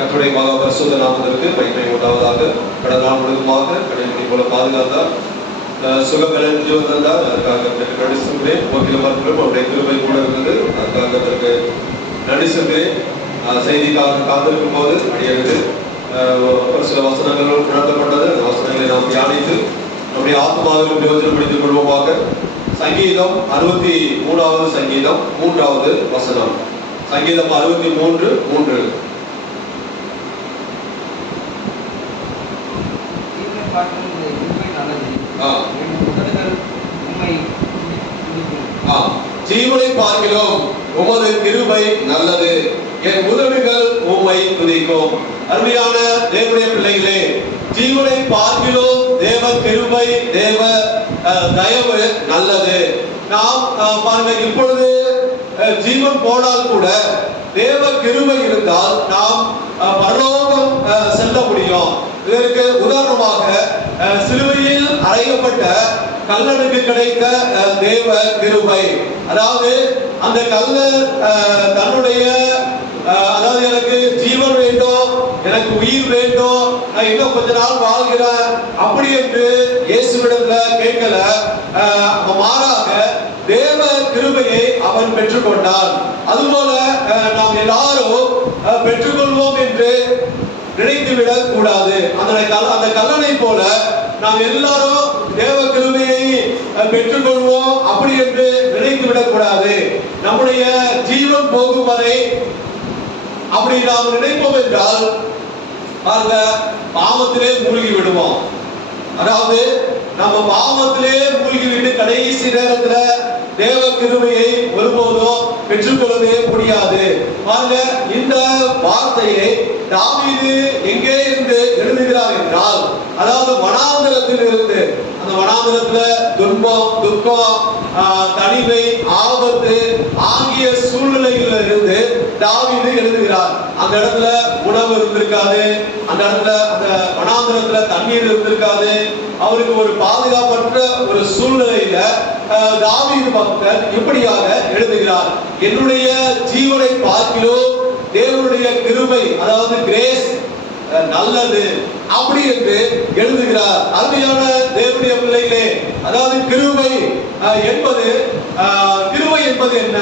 கர்த்தருடைய மகா பரிசுத்த நாமத்திற்கு மகிமை உண்டாவதாக. கடந்த நாள் முழுவதுமாக கடனை போல பாதுகாத்தார், சுகங்களை வந்தார். அதுக்காக நன்றி சொல்கிறேன். கோகில மருத்துவம் அவருடைய கிருபை கூட இருந்தது. அதுக்காக அதற்கு நன்றி சொல்கிறேன். செய்திக்காக காத்திருக்கும் போது அடியது ஒரு சில வசனங்கள் உணர்த்தப்பட்டது. அந்த வசனங்களை நாம் தியானித்து நம்முடைய ஆத்மாவிலும் பிரயோஜனப்படுத்திக் கொள்வோமாக. சங்கீதம் 63வது சங்கீதம் 3வது வசனம். சங்கீதம் 63:3. ஜீவனை பார்க்கிறோம் உமது கிருபை நல்லது, என் உதவிகள் உம்மை துதிக்கும். அருமையான தேவனுடைய பிள்ளைகளே, ஜீவனை பார்க்கிறோம் தேவ கிருபை, தேவ தயவு நல்லது. நாம் பாருங்க, இப்பொழுது ஜீவன் போனால் கூட தேவ கிருபை இருந்தால் நாம் பரலோகம் செல்ல முடியும். இதற்கு உதாரணமாக சிலுவையில் அறையப்பட்ட கல்லனுக்கு கிடைத்த தேவ கிருபை. அதாவது அந்த கல்லன் தன்னுடைய அதாவது எனக்கு ஜீவன் வேண்டும், எனக்கு உயிர் வேண்டும், நான் இன்னும் கொஞ்ச நாள் வாழ்கிறேன் அப்படி என்று இயேசுவிடத்துல கேட்கல. மாறாக தேவ கிருபையை அவன் பெற்றுக்கொண்டான். அதுபோல நாம் எல்லாரும் பெற்றுக்கொள்வோம் என்று நினைத்துவிடக் கூடாது. அந்த கல்லனை போல நாம் எல்லாரும் தேவ கிருபையை பெற்றுக்கொள்வோம் அப்படி என்று நினைத்துவிடக் கூடாது. நம்முடைய ஜீவன் போகும் வரை அப்படி நாம் நினைப்போம் என்றால் அந்த பாவத்திலே மூழ்கி விடுவோம். அதாவது நம்ம பாவத்திலே மூழ்கிவிட்டு கடைசி நேரத்துல தேவ கிருபையை ஒருபோதும் பெற்றுக்கொள்ளவே முடியாது. பாருங்க, இந்த வார்த்தையை தாவீது எங்கே இருந்து எழுதுகிறார் என்றால், அதாவது வனாந்தரத்தில் இருந்து. அந்த வனாந்தரத்துல துன்பம், துக்கம், தனிமை, ஆபத்து ஆகிய சூழ்நிலைகளில் இருந்து தாவீது எழுதுகிறார். அந்த இடத்துல உணவு இருந்திருக்காது, அந்த இடத்துல அந்த வனாந்தரத்துல தண்ணீர் இருந்திருக்காது. அவருக்கு ஒரு பாதுகாப்பற்ற ஒரு சூழ்நிலையில தாவீது பக்தர் இப்படியாக எழுதுகிறார், என்னுடைய ஜீவனை பார்க்கிறோம் தேவனுடைய கிருபை, அதாவது கிரேஸ் நல்லது அப்படி என்று எழுதுகிறார். அருமையான தேவனுடைய பிள்ளைகளே, அதாவது கிருபை என்பது என்ன?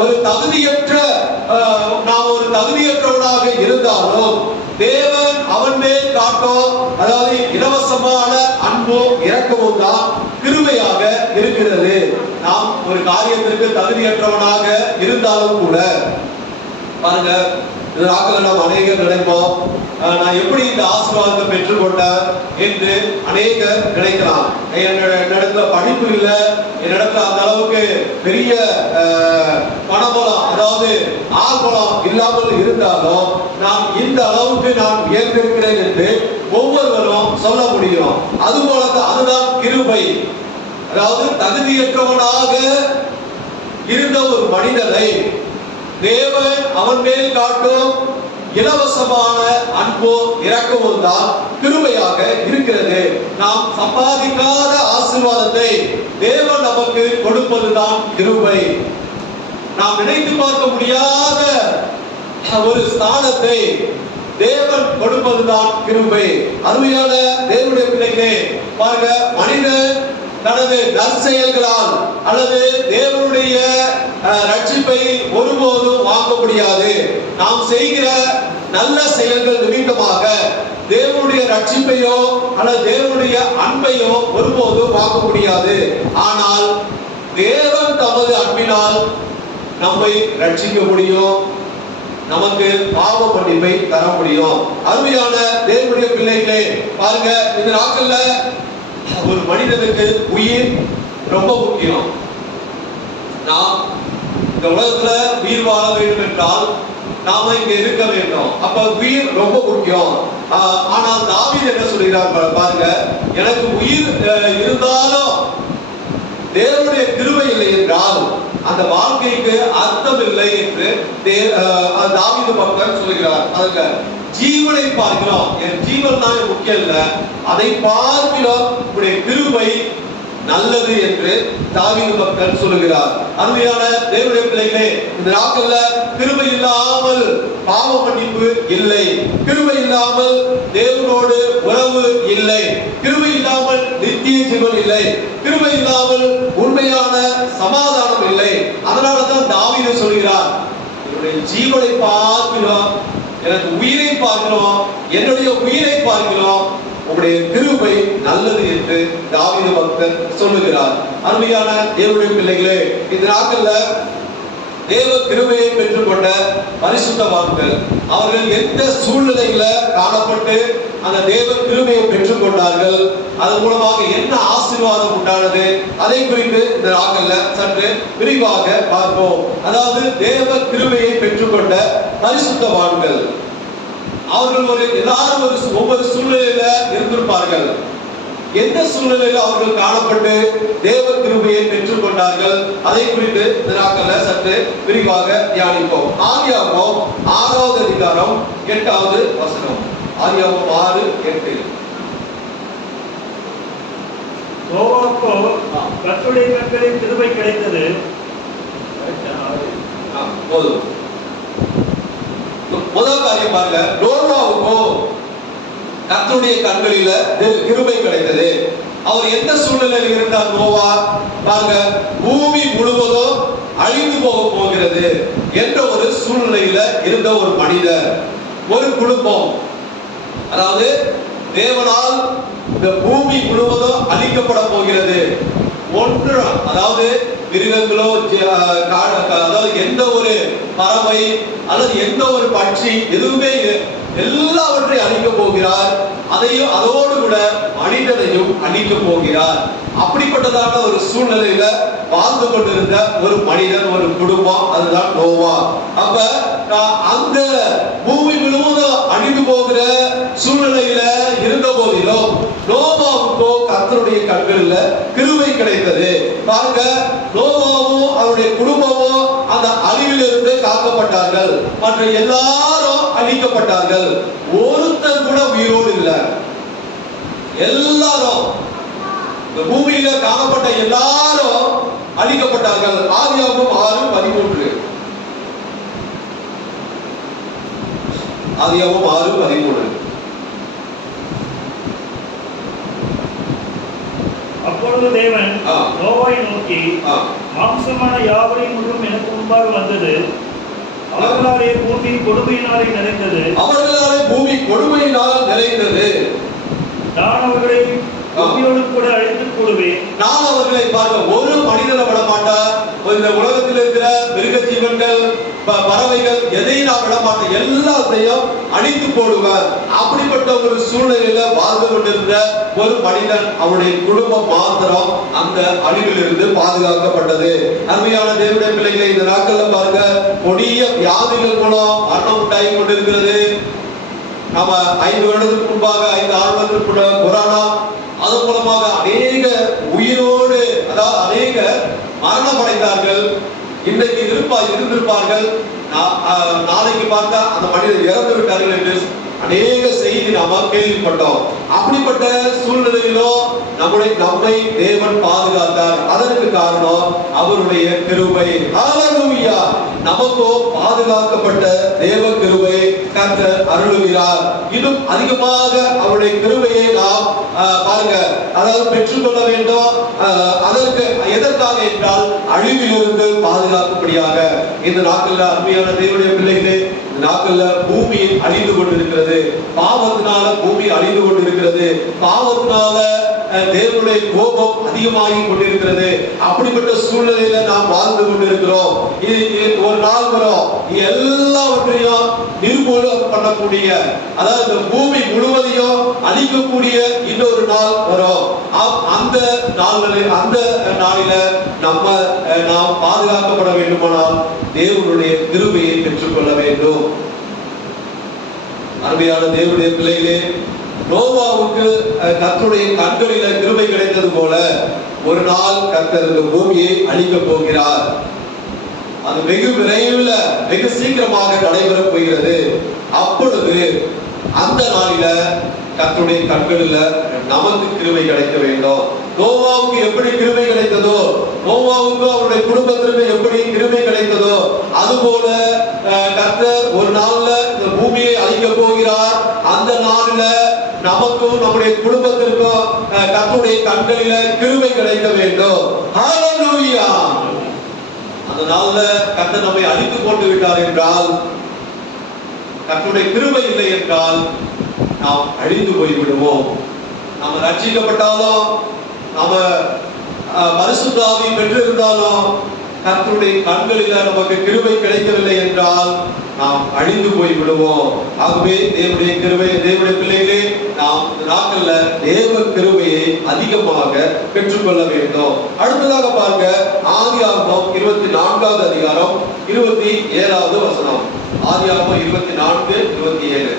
ஒரு தகுதியற்ற நாம் ஒரு தகுதியற்றவனாக இருந்தாலும் தேவன் அவன் மேல் காட்டும் அதாவது இலவசமான அன்பும் இரக்கமும் தான் கிருபையாக இருக்கிறது. நாம் ஒரு காரியத்திற்கு தகுதியற்றவனாக இருந்தாலும் கூட பாருங்க, நாம் அநேகர் நினைப்போம், நான் எப்படி இந்த ஆசீர்வாதத்தை பெற்றுக்கொண்டேன் என்று அநேகர் நினைக்கலாம். என்னிடத்துல படிப்பு இல்லை, என்னிடத்துல அந்த அளவுக்கு பெரிய பணபலம் அதாவது ஆள்பலம் இல்லாமல் இருந்தாலும் நான் இந்த அளவுக்கு நான் உயர்ந்திருக்கிறேன் என்று ஒவ்வொருவரும் சொல்ல முடியும். அதுபோலதான் அதுதான் கிருபை. அதாவது தகுதியற்றவனாக இருந்த ஒரு மனிதனை தேவன் அவன் மேல் காட்டும் இலவசமான அன்போ இரக்கமும் தான் கிருபையாக இருக்கிறது. நாம் சம்பாதிக்காத ஆசீர்வாதத்தை தேவன் நமக்கு கொடுப்பதுதான் கிருபை. நாம் நினைத்து பார்க்க முடியாத ஒரு ஸ்தானத்தை தேவன் கொடுப்பதுதான் கிருபை. அருமையான தேவனுடைய பிள்ளைகளே, பாருங்க, மனிதன் தனது நற்செயல்களால் அல்லது தேவனுடைய ரட்சிப்பை ஒருபோதும் வாங்க முடியாது. நாம் செய்கிற நல்ல செயல்கள் நிமித்தமாக தேவனுடைய ரட்சிப்பையோ அல்லது தேவனுடைய அன்பையோ ஒருபோதும் வாங்க முடியாது. ஆனால் தேவன் தமது அன்பினால் நம்மை ரட்சிக்க முடியும், நமக்கு பாவ மன்னிப்பை தர முடியும். அருமையான தேவனுடைய பிள்ளைகளே, பாருங்க, இந்த நாட்கள்ல ஒரு மனிதனுக்கு உயிர் ரொம்ப முக்கியம். நாம் இந்த உலகத்துல உயிர் வாழ வேண்டும் என்றால் நாம இங்க இருக்க வேண்டும். அப்ப உயிர் ரொம்ப முக்கியம். ஆனால் தாவீது என்ன சொல்கிறார் பாருங்க, எனக்கு உயிர் இருந்தாலும் தேவனுடைய கிருபை இல்லை என்றால் அந்த வாழ்க்கைக்கு அர்த்தம் இல்லை என்று தாவீது பக்தர் சொல்கிறார். அதுக்கு ஜீவனை பார்க்கிறோம், என் ஜீவன் தான் முக்கியம் இல்லை, அதை பார்க்கிறோம் உடைய கிருபை நல்லது என்று தாவீது பக்தன் சொல்லுகிறார். அருமையான தேவனுடைய பிள்ளைகளே, இந்த நாட்கள்ல கிருபை இல்லாமல் பாவ மன்னிப்பு இல்லை, கிருபை இல்லாமல் தேவனோடு உறவு இல்லை, கிருபை இல்லாமல் நித்திய ஜீவன் இல்லை, கிருபை இல்லாமல் உண்மையான சமாதானம் இல்லை. அதனாலதான் தாவீது சொல்கிறார், என்னுடைய ஜீவனை பார்க்கிறோம், எனக்கு உயிரை பார்க்கிறோம், என்னுடைய உயிரை பார்க்கிறோம், உங்களுடைய கிருபை நல்லது என்று தாவீது பக்தன் சொல்லுகிறார். அருமையான தேவனுடைய பிள்ளைகளே, இந்த நாட்கள்ல தேவ கிருபையை பெற்றுக்கொண்ட பரிசுத்தவான்கள் அவர்கள் எந்த சூழ்நிலையில காணப்பட்டு அந்த தேவ கிருபையை பெற்றுக் கொண்டார்கள், அதன் மூலமாக என்ன ஆசீர்வாதம் உண்டானது, அதை குறித்து இந்த நாட்கள்ல சற்று விரிவாக பார்ப்போம். அதாவது தேவ கிருபையை பெற்றுக்கொண்ட பரிசுத்தவான்கள் அவர்கள் எல்லாரும் ஒவ்வொரு சூழ்நிலையில இருந்திருப்பார்கள். எந்த சூழ்நிலையில் அவர்கள் காணப்பட்டு தேவ கிருபையை பெற்றுக் கொண்டார்கள், அதை குறித்து இந்த நாட்கள்ல சற்று விரிவாக தியானிப்போம். ஆதியாகமம் 6வது அதிகாரம் 8வது வசனம். ஆதியாகமம் 6:8. நோவாவுக்கோ கர்த்தருடைய கண்களில் கிருபை கிடைத்தது. போதும். முதல் காரியம் பாருங்க, நோவாவுக்கோ கர்த்தருடைய கண்களில கிருபை கிடைத்தது. அவர் எந்த சூழ்நிலையில் இருந்தார் நோவா? பாருங்க, பூமி முழுவதும் அழிந்து போக போகிறது என்ற ஒரு சூழ்நிலையில இருந்த ஒரு மனிதர், ஒரு குடும்பம். அதாவது தேவனால் இந்த பூமி முழுவதும் அழிக்கப்பட போகிறது. ஒன்று, அதாவது மிருகங்களோ, அதாவது எந்த ஒரு பறவை அல்லது எந்த ஒரு பட்சி எதுவுமே எல்லாவற்றையும் அழிக்க போகிறார். அதையும் அதோடு கூட மனிதனையும் அழிக்க போகிறார். அப்படிப்பட்டதான ஒரு சூழ்நிலையில வாழ்ந்து கொண்டிருந்த ஒரு மனிதன், ஒரு குடும்பம், அதுதான் நோவா. அப்ப அந்த பூமி முழுவதும் அழிந்து போகிற சூழ்நிலையில இருந்த போதிலும் நோவாவுக்கோ கர்த்தருடைய கண்களில் கிருபை கிடைத்தது. பாருங்க, நோவாவும் அவருடைய குடும்பமும் அந்த அழிவிலிருந்து காக்கப்பட்டார்கள். மற்ற எல்லாரும் அழிக்கப்பட்டார்கள். ஒருத்தர் கூட உயிரோடு இல்லை. எல்லாரும், இந்த பூமியில காணப்பட்ட எல்லாரும் அழிக்கப்பட்டார்கள். ஆதியாகமம் 6:13. ஆதியாகமம் 6:13. அப்பொழுது தேவன் நோவாவை நோக்கி, மாம்சமான யாவரையும் முழுவதும் எனக்கு முன்பாக வந்தது, அவர்களாலே பூமி கொடுமையினாலே நிறைந்தது, அவர்களாலே பூமி கொடுமையினால் நிறைந்தது. நான் அவர்களை பூமியோடு கூட அழித்து போடுவேன். நான் அவர்களை பார்க்க ஒரு மனிதனை விட மாட்டார். இந்த உலகத்தில் இருக்கிற மிருக ஜீவன்கள், பறவைகள் எதையும் நான் விட மாட்டேன், எல்லாத்தையும் அழித்து போடுவார். அப்படிப்பட்ட ஒரு சூழ்நிலையில வாழ்ந்து கொண்டிருந்த ஒரு மனிதன், அவருடைய குடும்பம் மாத்திரம் அந்த அழிவிலிருந்து பாதுகாக்கப்பட்டது. அருமையான தேவனுடைய பிள்ளைகளை, இந்த நாட்கள்ல பாருங்க, கொடிய வியாதிகள் மூலம் மரணம் உண்டாகி கொண்டிருக்கிறது. நம்ம 5 வருடத்துக்கு முன்பாக, 5-6 வருடத்துக்கு கொரோனா, அதன் மூலமாக அநேக உயிரோடு, அதாவது அநேக மரணம் அடைந்தார்கள். இன்றைக்கு இருந்திருப்பார்கள், நாளைக்கு பார்த்தா அந்த மனிதர் இறந்து விட்டார்கள் என்று அநேக செய்தி நாம கேள்விப்பட்டோம். அப்படிப்பட்ட சூழ்நிலையிலும் நம்மை தேவன் பாதுகாத்தார். அதற்கு காரணம் அவருடைய கிருபை. ஹல்லேலூயா! நமக்கோ பாதுகாக்கப்பட்ட தேவ கிருபை கர்த்தர் அருளுகிறார். இன்னும் அதிகமாக அவருடைய கிருபையை நாம் பாருங்க, அதாவது பெற்றுக்கொள்ள வேண்டும். அதற்கு எதற்காக என்றால் அழிவிலிருந்து பாதுகாக்கும்படியாக. இந்த நாட்கள்ல அருமையான தேவனுடைய பிள்ளைகளே, இந்த நாட்கள்ல பூமி அழிந்து கொண்டிருக்கிறது. பாவத்தினால பூமி அழிந்து கொண்டிருக்கிறது. பாவத்தினால தேவனுடைய கோபம் அதிகமாகி கொண்டிருக்கிறது. அப்படிப்பட்ட சூழ்நிலையில நாம் வாழ்ந்து கொண்டிருக்கிறோம். ஒரு நாள் வரும், எல்லாவற்றையும் நிர்மூலம் பண்ணக்கூடிய, அதாவது இந்த பூமி முழுவதையும் அழிக்கக்கூடிய இன்னொரு நாள் வரும். அந்த நாளில நாம் பாதுகாக்கப்பட வேண்டுமானால் தேவனுடைய கிருபையை பெற்றுக்கொள்ள வேண்டும். அருமையான தேவனுடைய பிள்ளைகளே, நோவாவுக்கு கர்த்தருடைய கண்களில கிருபை கிடைத்தது போல ஒரு நாள் கர்த்தர் இந்த பூமியை அழிக்க போகிறார். அது வெகு விரைவில், வெகு சீக்கிரமாக நடைபெறப் போகிறது. அப்பொழுது அந்த நாளில கர்த்தருடைய கண்களில நமக்கு கிருபை கிடைக்க வேண்டும். நோவாவுக்கு எப்படி கிருபை கிடைத்ததோ, நோவாவுக்கு அவருடைய குடும்பத்திற்கு எப்படி கிருபை கிடைத்ததோ, அதுபோல கர்த்தர் ஒரு நாள்ல இந்த பூமியை அழிக்க போகிறார். அந்த நாள்ல நமக்கும் நம்முடைய குடும்பத்திற்கும் கர்த்தருடைய கண்களில கிருபை கிடைக்க வேண்டும். ஹalleluya. அந்த நாள்ல கர்த்தர் நம்மை அழித்து போட்டு விட்டார் என்றால், கர்த்தருடைய கிருபை இல்லை என்றால் நாம் அழிந்து போய் விடுவோம். நாம ரட்சிக்கப்பட்டாலும், நாம பரிசுத்த ஆவி பெற்றிருந்தாலும், கர்த்தருடைய கண்களில நமக்கு கிருபை கிடைக்கவில்லை என்றால் நாம் அழிந்து போய் விடுவோம். ஆகவே தேவனுடைய கிருபை, தேவனுடைய பிள்ளைகளே, நாம் இந்த நாட்கள்ல தேவ கிருபையை அதிகமாக பெற்றுக்கொள்ள வேண்டும். அடுத்ததாக பாருங்க, ஆதியாகமம் 24வது அதிகாரம் 27வது வசனம். ஆதியாகமம் 24:27.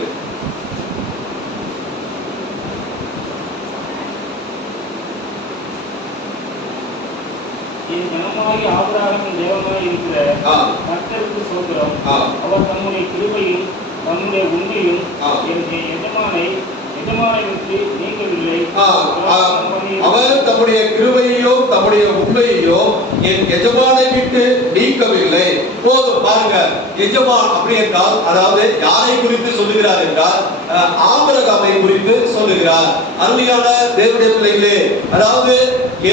என் ஜனமாகிய ஆபிரகாமின் தேவனாய் இருக்கிற கர்த்தருக்கு ஸ்தோத்திரம். அவர் தம்முடைய கிருபையும் தம்முடைய உண்மையும் என் எஜமானை விட்டு நீங்கவில்லை. அவர் தம்முடைய கிருபையையோ தம்முடைய உண்மையையோ என் எஜமானை விட்டு நீக்கவில்லை. போதும் பாருங்க, எஜமான் அப்படி என்றால் அதாவது யாரை குறித்து சொல்லுகிறார் என்றால் ஆபிரகாமை குறித்து சொல்லுகிறார். அருமையான தேவனுடைய பிள்ளைகளே, அதாவது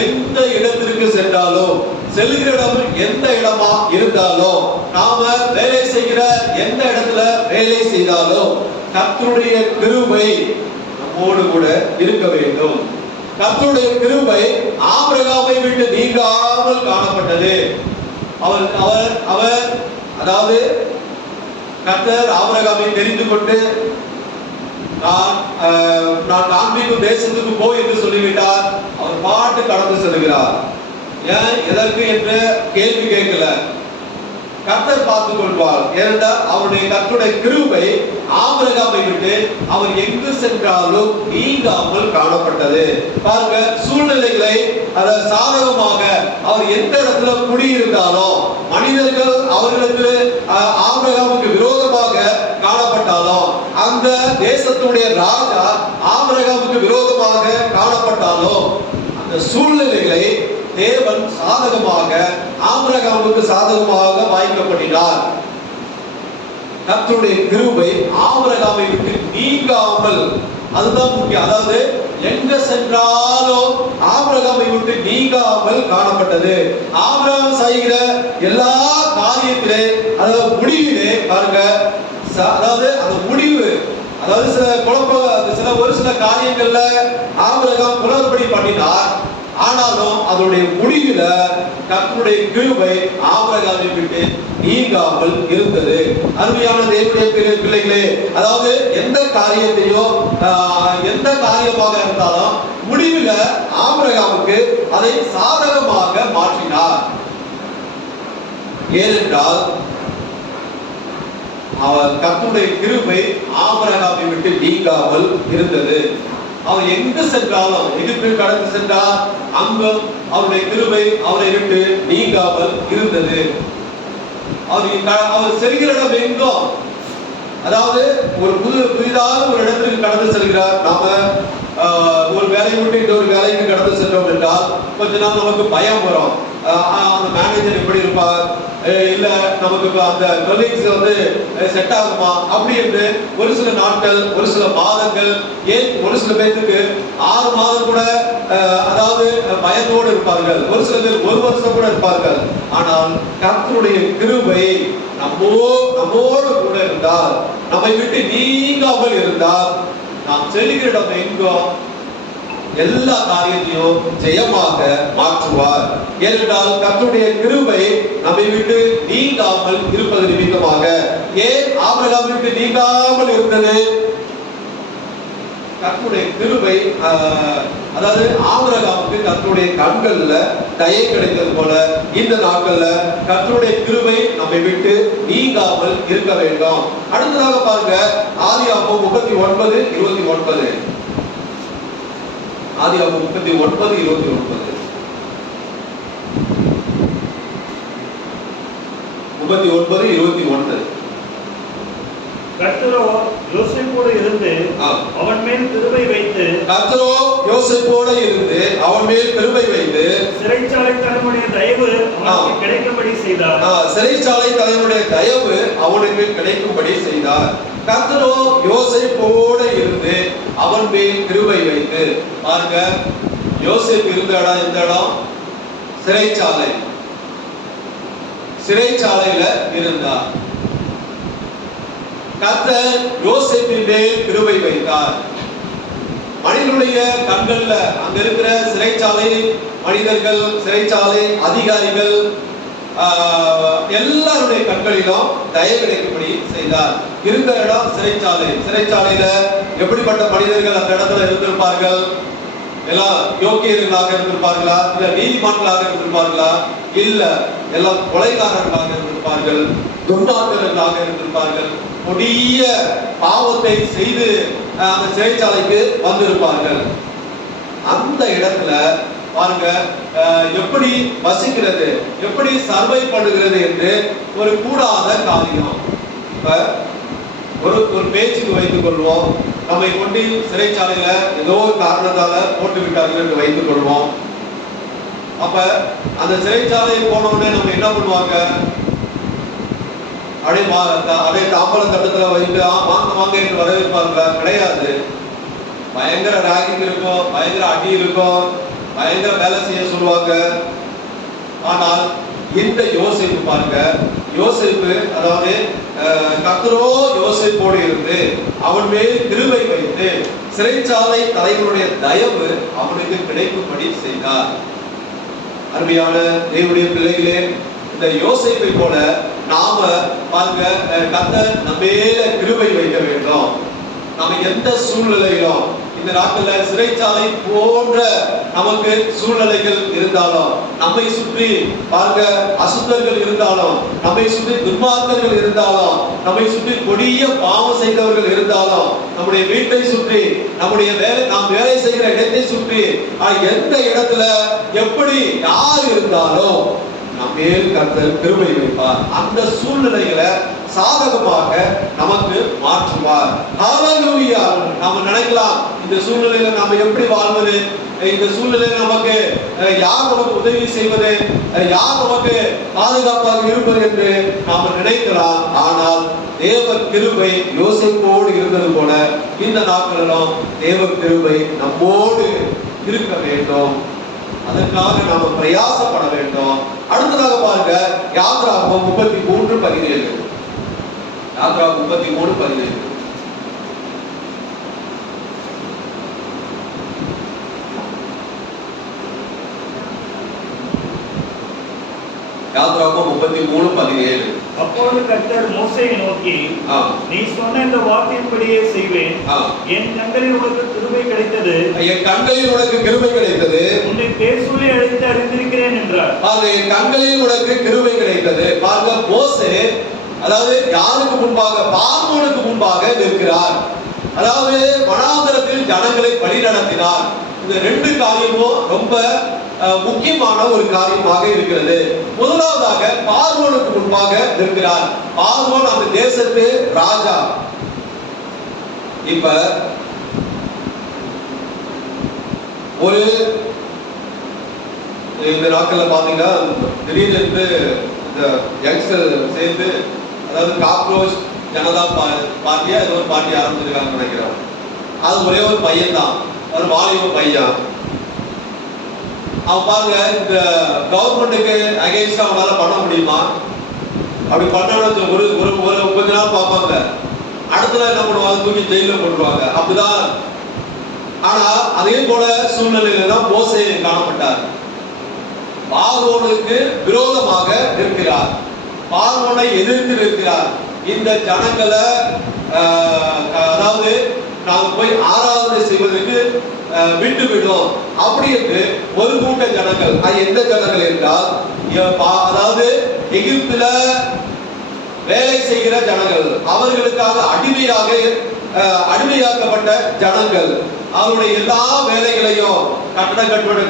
எந்த இடத்திற்கு சென்றாலும், செல்கிற இடம் எந்த இடமா இருந்தாலும், நாம வேலை செய்கிற எந்த இடத்துல வேலை செய்தாலும் கர்த்தருடைய கிருபை நம்மோடு கூட இருக்க வேண்டும். கர்த்தருடைய கிருபை ஆபிரகாமை விட்டு நீங்காமல் காணப்பட்டது. அவர் அதாவது கர்த்தர் ஆபிரகாமை தெரிந்து கொண்டு நான் காண்பிக்கும் தேசத்துக்கு போய் என்று சொல்லிவிட்டார். அவர் பாட்டு கடந்து செல்கிறார். ஏன், எதற்கு என்று கேள்வி கேட்கல. கர்த்தர் பார்த்துக் கொள்வார். ஏனென்றால் அவருடைய கர்த்தருடைய கிருபை ஆபிரகாமை விட்டு அவர் எங்கு சென்றாலும் நீங்காமல் காணப்பட்டது. பாருங்க, சூழ்நிலைகளை அதை சாதகமாக அவர் எந்த இடத்துல குடியிருந்தாலும், மனிதர்கள் அவர்களுக்கு ஆபிரகாமுக்கு விரோதமாக காணப்பட்டாலும், அந்த தேசத்துடைய ராஜா ஆபிரகாமுக்கு விரோதமாக காணப்பட்டாலும், அந்த சூழ்நிலைகளை தேவன் சாதகமாக ஆபிரகாமுக்கு சாதகமாக வாய்க்கப்பட்டார். கர்த்தருடைய கிருபை ஆபிரகாமை விட்டு நீங்காமல், அதுதான் முக்கியம். அதாவது எங்க சென்றாலும் ஆபிரகாமை விட்டு நீங்காமல் காணப்பட்டது. ஆபிரகாம் செய்கிற எல்லா காரியத்திலே, அதாவது முடிவிலே பாருங்க, அதாவது அந்த முடிவு, அதாவது ஒரு சில காரியங்கள்ல ஆபிரகாம் குளறுபடி பண்ணினார். ஆனாலும் அதனுடைய முடிவுல கர்த்தருடைய கிருபை ஆபிரகாமை விட்டு நீங்காமல் இருந்தது. அருமையான தேவனுடைய பிள்ளைகளே, அதாவது எந்த காரியத்தையோ எந்த காரியமாக இருந்தாலும் முடிவுல ஆபிரகாமுக்கு அதை சாதகமாக மாற்றினார். ஏனென்றால் அவர் கர்த்தருடைய கிருபை ஆபிரகாமை விட்டு நீங்காமல் இருந்தது. அவர் எங்கு சென்றாலும், எகிப்து கடந்து சென்றார், அங்கும் அவருடைய கிருபை அவரை விட்டு நீங்காமல் இருந்தது. அவர் செல்கிற இடம் எங்கும், அதாவது ஒரு புதிதாக ஒரு இடத்திற்கு கடந்து செல்கிறார். நாம ஒரு வேலையை விட்டு இன்னொரு வேலைக்கு கடந்து சென்றோம் என்றால் கொஞ்ச நாள் நமக்கு பயம் வரும். அந்த மேனேஜர் எப்படி இருப்பார், இல்ல நமக்கு அந்த கொலீக்ஸ் வந்து செட் ஆகுமா அப்படி என்று ஒரு சில நாட்கள், ஒரு சில மாதங்கள், ஏன் ஒரு சில பேருக்கு 6 மாதம் கூட அதாவது பயத்தோடு இருப்பார்கள். ஒரு சில பேர் 1 வருஷம் கூட இருப்பார்கள். ஆனால் கர்த்தருடைய கிருபை நம்மோடு கூட இருந்தால், நம்மை விட்டு நீங்காமல் இருந்தால், நாம் செல்கிற இடம் எங்கோ எல்லா காரியத்தையும் ஜெயமாக மாற்றுவார். ஏனென்றால் கர்த்தருடைய கிருபை நம்மை விட்டு நீங்காமல் இருப்பது நிமித்தமாக. ஏன் ஆபிரகாமை விட்டு நீங்காமல் இருந்தது? கர்த்தருடைய கிருபை, அதாவது ஆபிரகாமுக்கு கர்த்தருடைய கண்கள்ல தயை கிடைத்தது போல இந்த நாட்கள்ல கர்த்தருடைய கிருபை நம்மை விட்டு நீங்காமல் இருக்க வேண்டும். அடுத்ததாக பாருங்க, ஆதியாகமம் 39:29. ஆதியாகமம் 39:29. 39:21. கர்த்தரோ யோசேப்போடு இருந்து அவன் மேல் கிருபை வைத்து, கர்த்தரோ யோசேப்போடு இருந்து அவன் மேல் கிருபை வைத்து சிறைச்சாலை தலைவனுடைய தயவு அவனுக்கு கிடைக்கும்படி செய்தார். சிறைச்சாலை தலைவனுடைய தயவு அவனுக்கு கிடைக்கும்படி செய்தார். கர்த்தரோ யோசேப்போடு இருந்து அவன் மேல் கிருபை வைத்து. பாருங்க, யோசேப்பு இருந்த இடம் எந்த இடம்? சிறைச்சாலை. சிறைச்சாலையில இருந்தார். கர்த்தர் யோசேப்பின் மேல் கிருபை வைத்தார். மனிதனுடைய கண்கள்ல அங்க இருக்கிற சிறைச்சாலை மனிதர்கள், சிறைச்சாலை அதிகாரிகள் எல்லாருடைய கண்களிலும் தயவு கிடைக்கும்படி செய்தார். இருந்த இடம் சிறைச்சாலை. சிறைச்சாலையில எப்படிப்பட்ட மனிதர்கள் அந்த இடத்துல இருந்திருப்பார்கள்? எல்லாம் யோக்கியர்களாக இருந்திருப்பார்களா? இல்ல நீதிமான்களாக இருந்திருப்பார்களா? இல்ல எல்லாம் கொலைகாரர்களாக இருந்திருப்பார்கள், துன்மார்க்கர்களாக இருந்திருப்பார்கள், கொடிய பாவத்தை செய்து அந்த சிறைச்சாலைக்கு வந்திருப்பார்கள். அந்த இடத்துல பாருங்க எப்படி வசிக்கிறது, எப்படி சர்வை பண்ணுகிறது என்று ஒரு கூடாத காரியம். இப்ப ஒரு பேச்சுக்கு வைத்துக் கொள்வோம், நம்மை கொண்டு சிறைச்சாலையில ஏதோ ஒரு காரணத்தால போட்டு விட்டார்கள் என்று வைத்துக் கொள்வோம். அப்ப அந்த சிறைச்சாலையை போனோடனே நம்ம என்ன பண்ணுவாங்க? அதே தாம்பல தட்டத்துல வைத்து வாங்க வாங்க என்று வரவேற்பார்களா? கிடையாது. பயங்கர ராகிங் இருக்கும், பயங்கர அடி இருக்கும், பயங்கர வேலை செய்ய சொல்லுவாங்க. ஆனால் இந்த யோசேப்பு பாருங்க, யோசேப்பு அதாவது கர்த்தரோ யோசேப்போடு இருந்து அவன் மேல் கிருபை வைத்து சிறைச்சாலை தலைவனுடைய தயவு அவனுக்கு கிடைக்கும்படி செய்தார். அருமையான தேவனுடைய பிள்ளைகளே, இந்த யோசேப்பை போல நாம பாருங்க கர்த்தர் நம்ம மேல கிருபை வைக்க வேண்டும். நாம எந்த சூழ்நிலையிலும் இந்த நாட்கள்ல சிறைச்சாலை போன்ற நமக்கு சூழ்நிலைகள் இருந்தாலும், நம்மை சுற்றி பாருங்க அசுத்தர்கள் இருந்தாலும், நம்மை சுற்றி துன்மார்க்கர்கள் இருந்தாலும், நம்மை சுற்றி கொடிய பாவம் செய்தவர்கள் இருந்தாலும், நம்முடைய வீட்டை சுற்றி, நம்முடைய நாம் வேலை செய்கிற இடத்தை சுற்றி, எந்த இடத்துல எப்படி யார் இருந்தாலும் நம்மேல் கர்த்தர் கிருபை வைப்பார். அந்த சூழ்நிலைகளை சாதகமாக நமக்கு மாற்றுவார். ஹல்லேலூயா. நாம நினைக்கலாம், இந்த சூழ்நிலையில நாம எப்படி வாழ்வது, இந்த சூழ்நிலையில நமக்கு யார் நமக்கு உதவி செய்வது, யார் நமக்கு பாதுகாப்பாக இருப்பது என்று நாம நினைக்கலாம். ஆனால் தேவ கிருபை யோசேப்போடு இருந்தது போல இந்த நாட்களிலும் தேவ கிருபை நம்மோடு இருக்க வேண்டும். அதற்காக நாம பிரயாசப்பட வேண்டும். அடுத்ததாக பாருங்க, யாத்ராகமம் 33:17. யாத்ராகமம் 33:17. யாத்ராகமம் 33:17. அப்பொழுது கர்த்தர் மோசேயை நோக்கி, நீ சொன்ன இந்த வார்த்தையின்படியே செய்வேன். என் கண்களில் உனக்கு கிருபை கிடைத்தது, என் கண்களில் உனக்கு கிருபை கிடைத்தது, உன்னை பேர் சொல்லி அழைத்து அறிந்திருக்கிறேன் என்றார். என் கண்களில் உனக்கு கிருபை கிடைத்தது. பாருங்க, மோசே அதாவது யாருக்கு முன்பாக? பார்வோனுக்கு முன்பாக நிற்கிறார். அதாவது வனாந்தரத்தில் ஜனங்களை வழி நடத்தினார். இந்த ரெண்டு காரியமும் ரொம்ப முக்கியமான ஒரு காரியமாக இருக்கிறது. முதலாவதாக பார்வோனுக்கு முன்பாக நிற்கிறார். பார்வோன் அந்த தேசத்து ராஜா. இப்ப ஒரு இந்த நாட்கள்ல பாத்தீங்கன்னா திடீர்னு இந்த யங்ஸ்டர் சேர்ந்து, அதாவது காக்ரோச் ஜனதா பார்ட்டியா ஏதோ ஒரு பார்ட்டி ஆரம்பிச்சிருக்காங்கன்னு நினைக்கிறேன். அது ஒரே ஒரு பையன் தான், ஒரு வாலிப பையன். அவன் பாருங்க, இந்த கவர்மெண்ட்டுக்கு அகைன்ஸ்டா அவனால பண்ண முடியுமா? அப்படி பண்ண ஒரு கொஞ்ச நாள் பார்ப்பாங்க, அடுத்த என்ன பண்ணுவாங்க? தூக்கி ஜெயில போட்டுருவாங்க. அப்படிதான். ஆனா அதே போல சூழ்நிலையில தான் மோசே காணப்பட்டார். பார்வோனுக்கு விரோதமாக நிற்கிறார், பார்வோனை எதிர்த்து நிற்கிறார். இந்த ஜனங்களை அதாவது நாங்க போய் ஆராதனை செய்வதற்கு விட்டு விடும் அப்படி என்று ஒரு கூட்ட ஜனங்கள். எந்த ஜனங்கள் என்றால், அதாவது எகிப்துல வேலை செய்கிற ஜனங்கள், அவர்களுக்காக அடிமையாக்கப்பட்ட ஜனங்கள். அவருடைய எல்லா வேலைகளையும்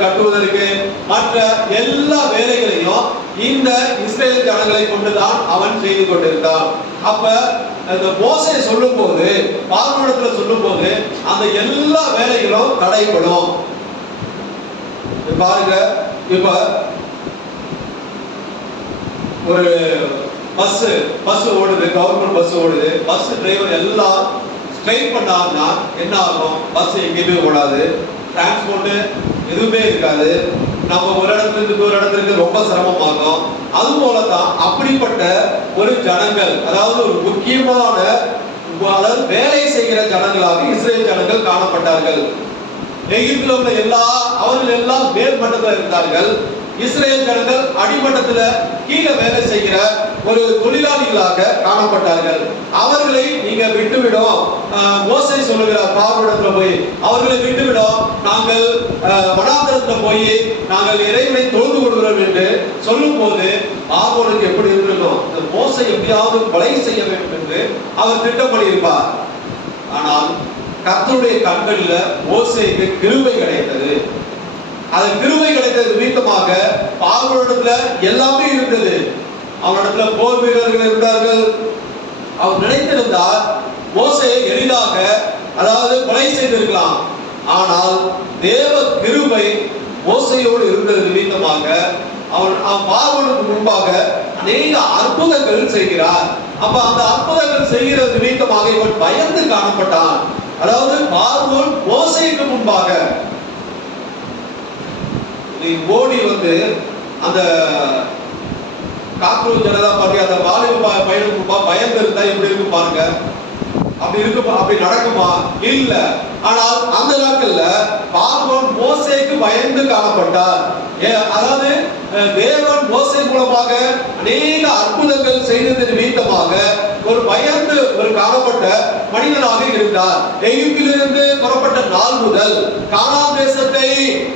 கட்டுவதற்கு மற்ற எல்லா வேலைகளையும் இந்த இஸ்ரேல் ஜனங்களை கொண்டுதான் அவன் செய்து கொண்டிருந்தான். அப்ப அந்த மோசே சொல்லும் போது, பார்வோனிடத்துல சொல்லும் போது அந்த எல்லா வேலைகளும் தடைப்படும். பாருங்க, இப்ப ஒரு பஸ் ஓடுது, கவர்மெண்ட் பஸ் ஓடுது. பஸ் டிரைவர் எல்லாம் ஸ்ட்ரைக் பண்ணாங்கன்னா என்ன ஆகும்? பஸ் எங்கேயுமே ஓடாது, டிரான்ஸ்போர்ட் எதுவுமே இருக்காது. நம்ம ஒரு இடத்துக்கு ஒரு இடத்துக்கு ரொம்ப சிரமமாகும். அது போலதான் அப்படிப்பட்ட ஒரு ஜனங்கள், அதாவது ஒரு முக்கியமான வேலை செய்கிற ஜனங்களாக இஸ்ரேல் ஜனங்கள் காணப்பட்டார்கள். எகிப்தில் உள்ள அவர்கள் எல்லாம் மேல்மட்டத்தில் இருந்தார்கள். இஸ்ரேல் ஜனங்கள் அடிமட்டத்துல கீழே வேலை செய்கிற ஒரு தொழிலாளிகளாக காணப்பட்டார்கள். அவர்களை நீங்க விட்டுவிடும், மோசே சொல்லுகிறார் பார்வோனிடத்துல போய், அவர்களை விட்டுவிடும், நாங்கள் வனாந்தரத்துல போய் நாங்கள் இறைவனை தொழுது கொள்கிறோம் என்று சொல்லும் போது பார்வோனுக்கு எப்படி இருக்கணும்? இந்த மோசே எப்படியாவது கொலை செய்ய வேண்டும் என்று அவர் திட்டம் பண்ணியிருப்பார். ஆனால் கர்த்தருடைய கண்களில் மோசேக்கு கிருபை கிடைத்தது. அது கிருபை கிடைத்தது நிமித்தமாக பார்வோனிடத்துல எல்லாமே இருந்தது. அவனிடத்துல போர் வீரர்கள் இருந்தார்கள். அவர் நினைத்திருந்தால் மோசே எளிதாக, அதாவது கொலை செய்திருக்கலாம். ஆனால் தேவ கிருபை மோசையோடு இருந்தது நிமித்தமாக அவன் பார்வோனுக்கு முன்பாக அநேக அற்புதங்கள் செய்கிறார். அப்ப அந்த அற்புதங்கள் செய்கிறது நிமித்தமாக இவன் பயந்து காணப்பட்டான். அதாவது பார்வோன் மோசேக்கு முன்பாக ஓடி வந்து அந்த காக்ரோச் ஜனதா பார்ட்டி அந்த வாலிப பையனுக்கு பயந்து இருந்தா எப்படி இருக்கும் பாருங்க. அப்படி இருக்குமா? அப்படி நடக்குமா? இல்ல. ஆனால் அந்த நாட்கள்ல பார்வோன் மோசேக்கு பயந்து காணப்பட்டார். அதாவது தேவன் மோசே மூலமாக அநேக அற்புதங்கள் செய்தது நிமித்தமாக ஒரு பயந்து ஒரு காணப்பட்ட மனிதனாக இருந்தார். எகிப்திலிருந்து புறப்பட்ட நாள் முதல் கானான் தேசத்தை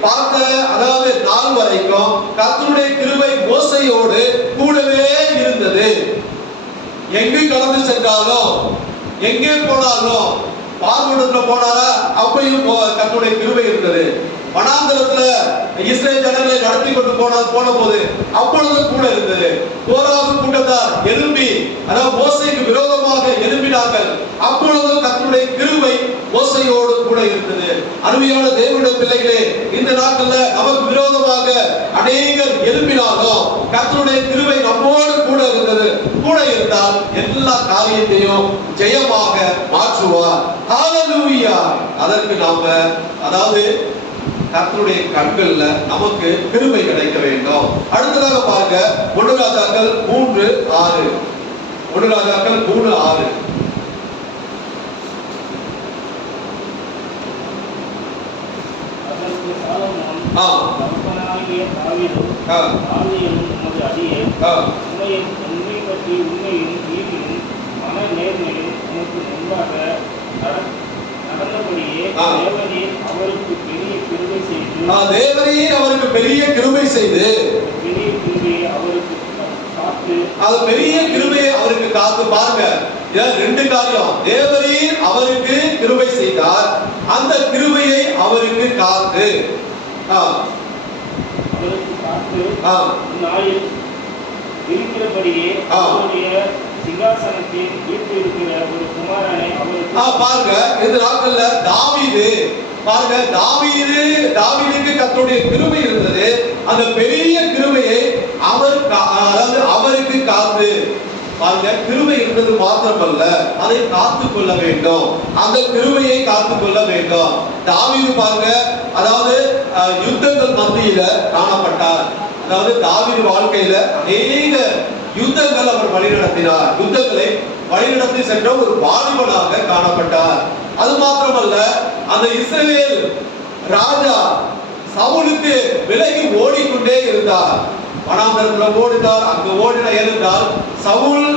பார்த்த அதாவது நாள் வரைக்கும் கர்த்தருடைய கிருபை மோசேயோடு கூடவே இருந்தது. எங்கு கடந்து சென்றாலும் எங்கே போனாலும் பார்வோனிடத்துல போனாரா அப்பையும் கர்த்தருடைய கிருபை இருந்தது. வனாந்தரத்துல இஸ்ரேல் ஜனங்களை நடத்தி கொண்டு போன போது அப்பொழுது கூட இருந்தது. கோராகு கூட்டத்தார் எழும்பி, அதாவது மோசேக்கு விரோதமாக எழும்பினார்கள். அப்பொழுது கர்த்தருடைய கிருபை மோசேயோடு கூட இருந்தது. அருமையான தேவனுடைய பிள்ளைகளே, இந்த நாட்கள்ல நமக்கு விரோதமாக அநேகர் எழும்பினாலும் கர்த்தருடைய கிருபை நம்மோடு கூட இருந்தது. கூட இருந்தால் எல்லா காரியத்தையும் ஜெயமாக மாற்றுவார். ஹல்லேலூயா. அதற்கு நாம, அதாவது கர்த்தருடைய கண்கள்ல நமக்கு கிருபை கிடைக்க வேண்டும். அடுத்ததாக பாருங்க, 1 ராஜாக்கள் 3:6. 1 ராஜாக்கள் 3:6. தேவரீர் அவருக்கு பெரிய கிருபை செய்து அது பெரிய கிருபையை அவருக்கு காத்து. பாருங்க, ரெண்டு காரியம். தேவரீர் அவருக்கு கிருபை செய்தார், அந்த கிருபையை அவருக்கு காத்து இருக்கிறபடியே அவருடைய சிங்காசனத்தில் வீற்றிருக்கிற ஒரு குமாரனை அவருக்கு பாருங்க. இந்த நாட்கள்ல தாவீது, பாருங்க, தாவீதுக்கு கர்த்தருடைய கிருபை இருந்தது. அந்த பெரிய கிருபையை அதாவது அவருக்கு காத்து. பாருங்க, கிருபை இருந்தது மாத்திரமல்ல, அதை காத்து கொள்ள வேண்டும். அந்த கிருபையை காத்து கொள்ள வேண்டும். தாவீது பாருங்க, அதாவது யுத்தங்கள் மத்தியில காணப்பட்டார். அதாவது தாவீது வாழ்க்கையில அநேக யுத்தங்கள் அவர் வழிநடத்தினார். யுத்தங்களை வழிநடத்தி சென்ற ஒரு வாலிபனாக காணப்பட்டார். அது மாத்திரமல்ல, அந்த இஸ்ரவேல் ராஜா சவுலுக்கு விலகி ஓடிக்கொண்டே இருந்தார். வனாந்தரத்துல ஓடினார். அங்கு ஓடின இருந்தால் சவுல்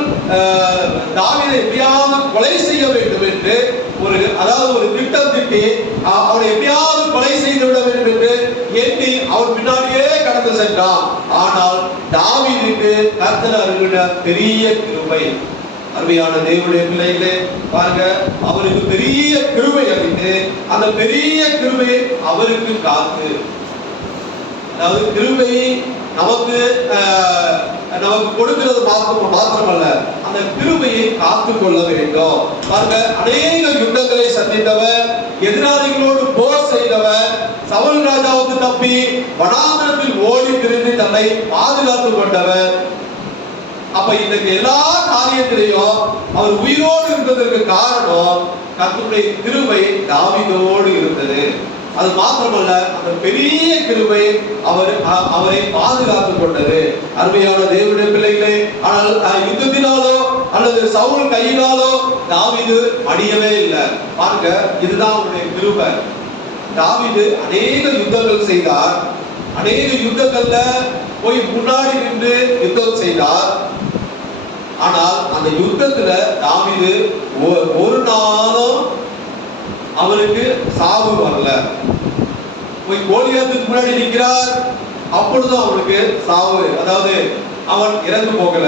தாவீதை எப்படியாவது கொலை செய்ய வேண்டும் என்று அதாவது ஒரு திட்டம் திட்டி அவனை எப்படியாவது கொலை செய்து விட வேண்டும் என்று எண்ணி அவன் பின்னாடியே கடந்து சென்றான். ஆனால் தாவீதுக்கு கர்த்தர் அருளின பெரிய கிருபை, அருமையான தேவனுடைய பிள்ளைகளே பாருங்க, அவருக்கு பெரிய கிருபை அளித்து அந்த பெரிய கிருபை அவருக்கு காத்து, அதாவது கிருபை நமக்கு கொடுக்கிறது மாத்திரமல்ல, அந்த கிருபையை காத்து கொள்ள வேண்டும். பாருங்க, அநேக யுத்தங்களை சந்தித்தவர், எதிராளிகளோடு போர் செய்தவர், சவுல் ராஜாவுக்கு தப்பி வனாந்தரத்தில் ஓடி திரிந்து தன்னை பாதுகாத்துக் கொண்டவர். அப்ப இந்த எல்லா காரியத்திலையும் அவர் உயிரோடு இருந்ததற்கு காரணம் கர்த்தருடைய கிருபை தாவீதோடு இருந்தது. அது மாத்திரமல்ல, அந்த பெரிய கிருபை அவரை பாதுகாத்துக் கொண்டது. அருமையான தேவனுடைய பிள்ளைகளே, ஆனால் யுத்தத்தினாலோ அல்லது சவுல் கையினாலோ தாவீது அடியவே இல்லை. பாருங்க, இதுதான் அவருடைய கிருபை. தாவீது அநேக யுத்தங்கள் செய்தார், அநேக யுத்தங்கள்ல போய் முன்னாடி நின்று யுத்தம் செய்தார். ஆனால் அந்த யுத்தத்துல தாவீது ஒரு நாளும் அவருக்கு சாவு வரல. போய் கோலியாத்துக்கு முன்னாடி நிற்கிறார், அப்பொழுதும் அவனுக்கு சாவு, அதாவது அவன் இறந்து போகல.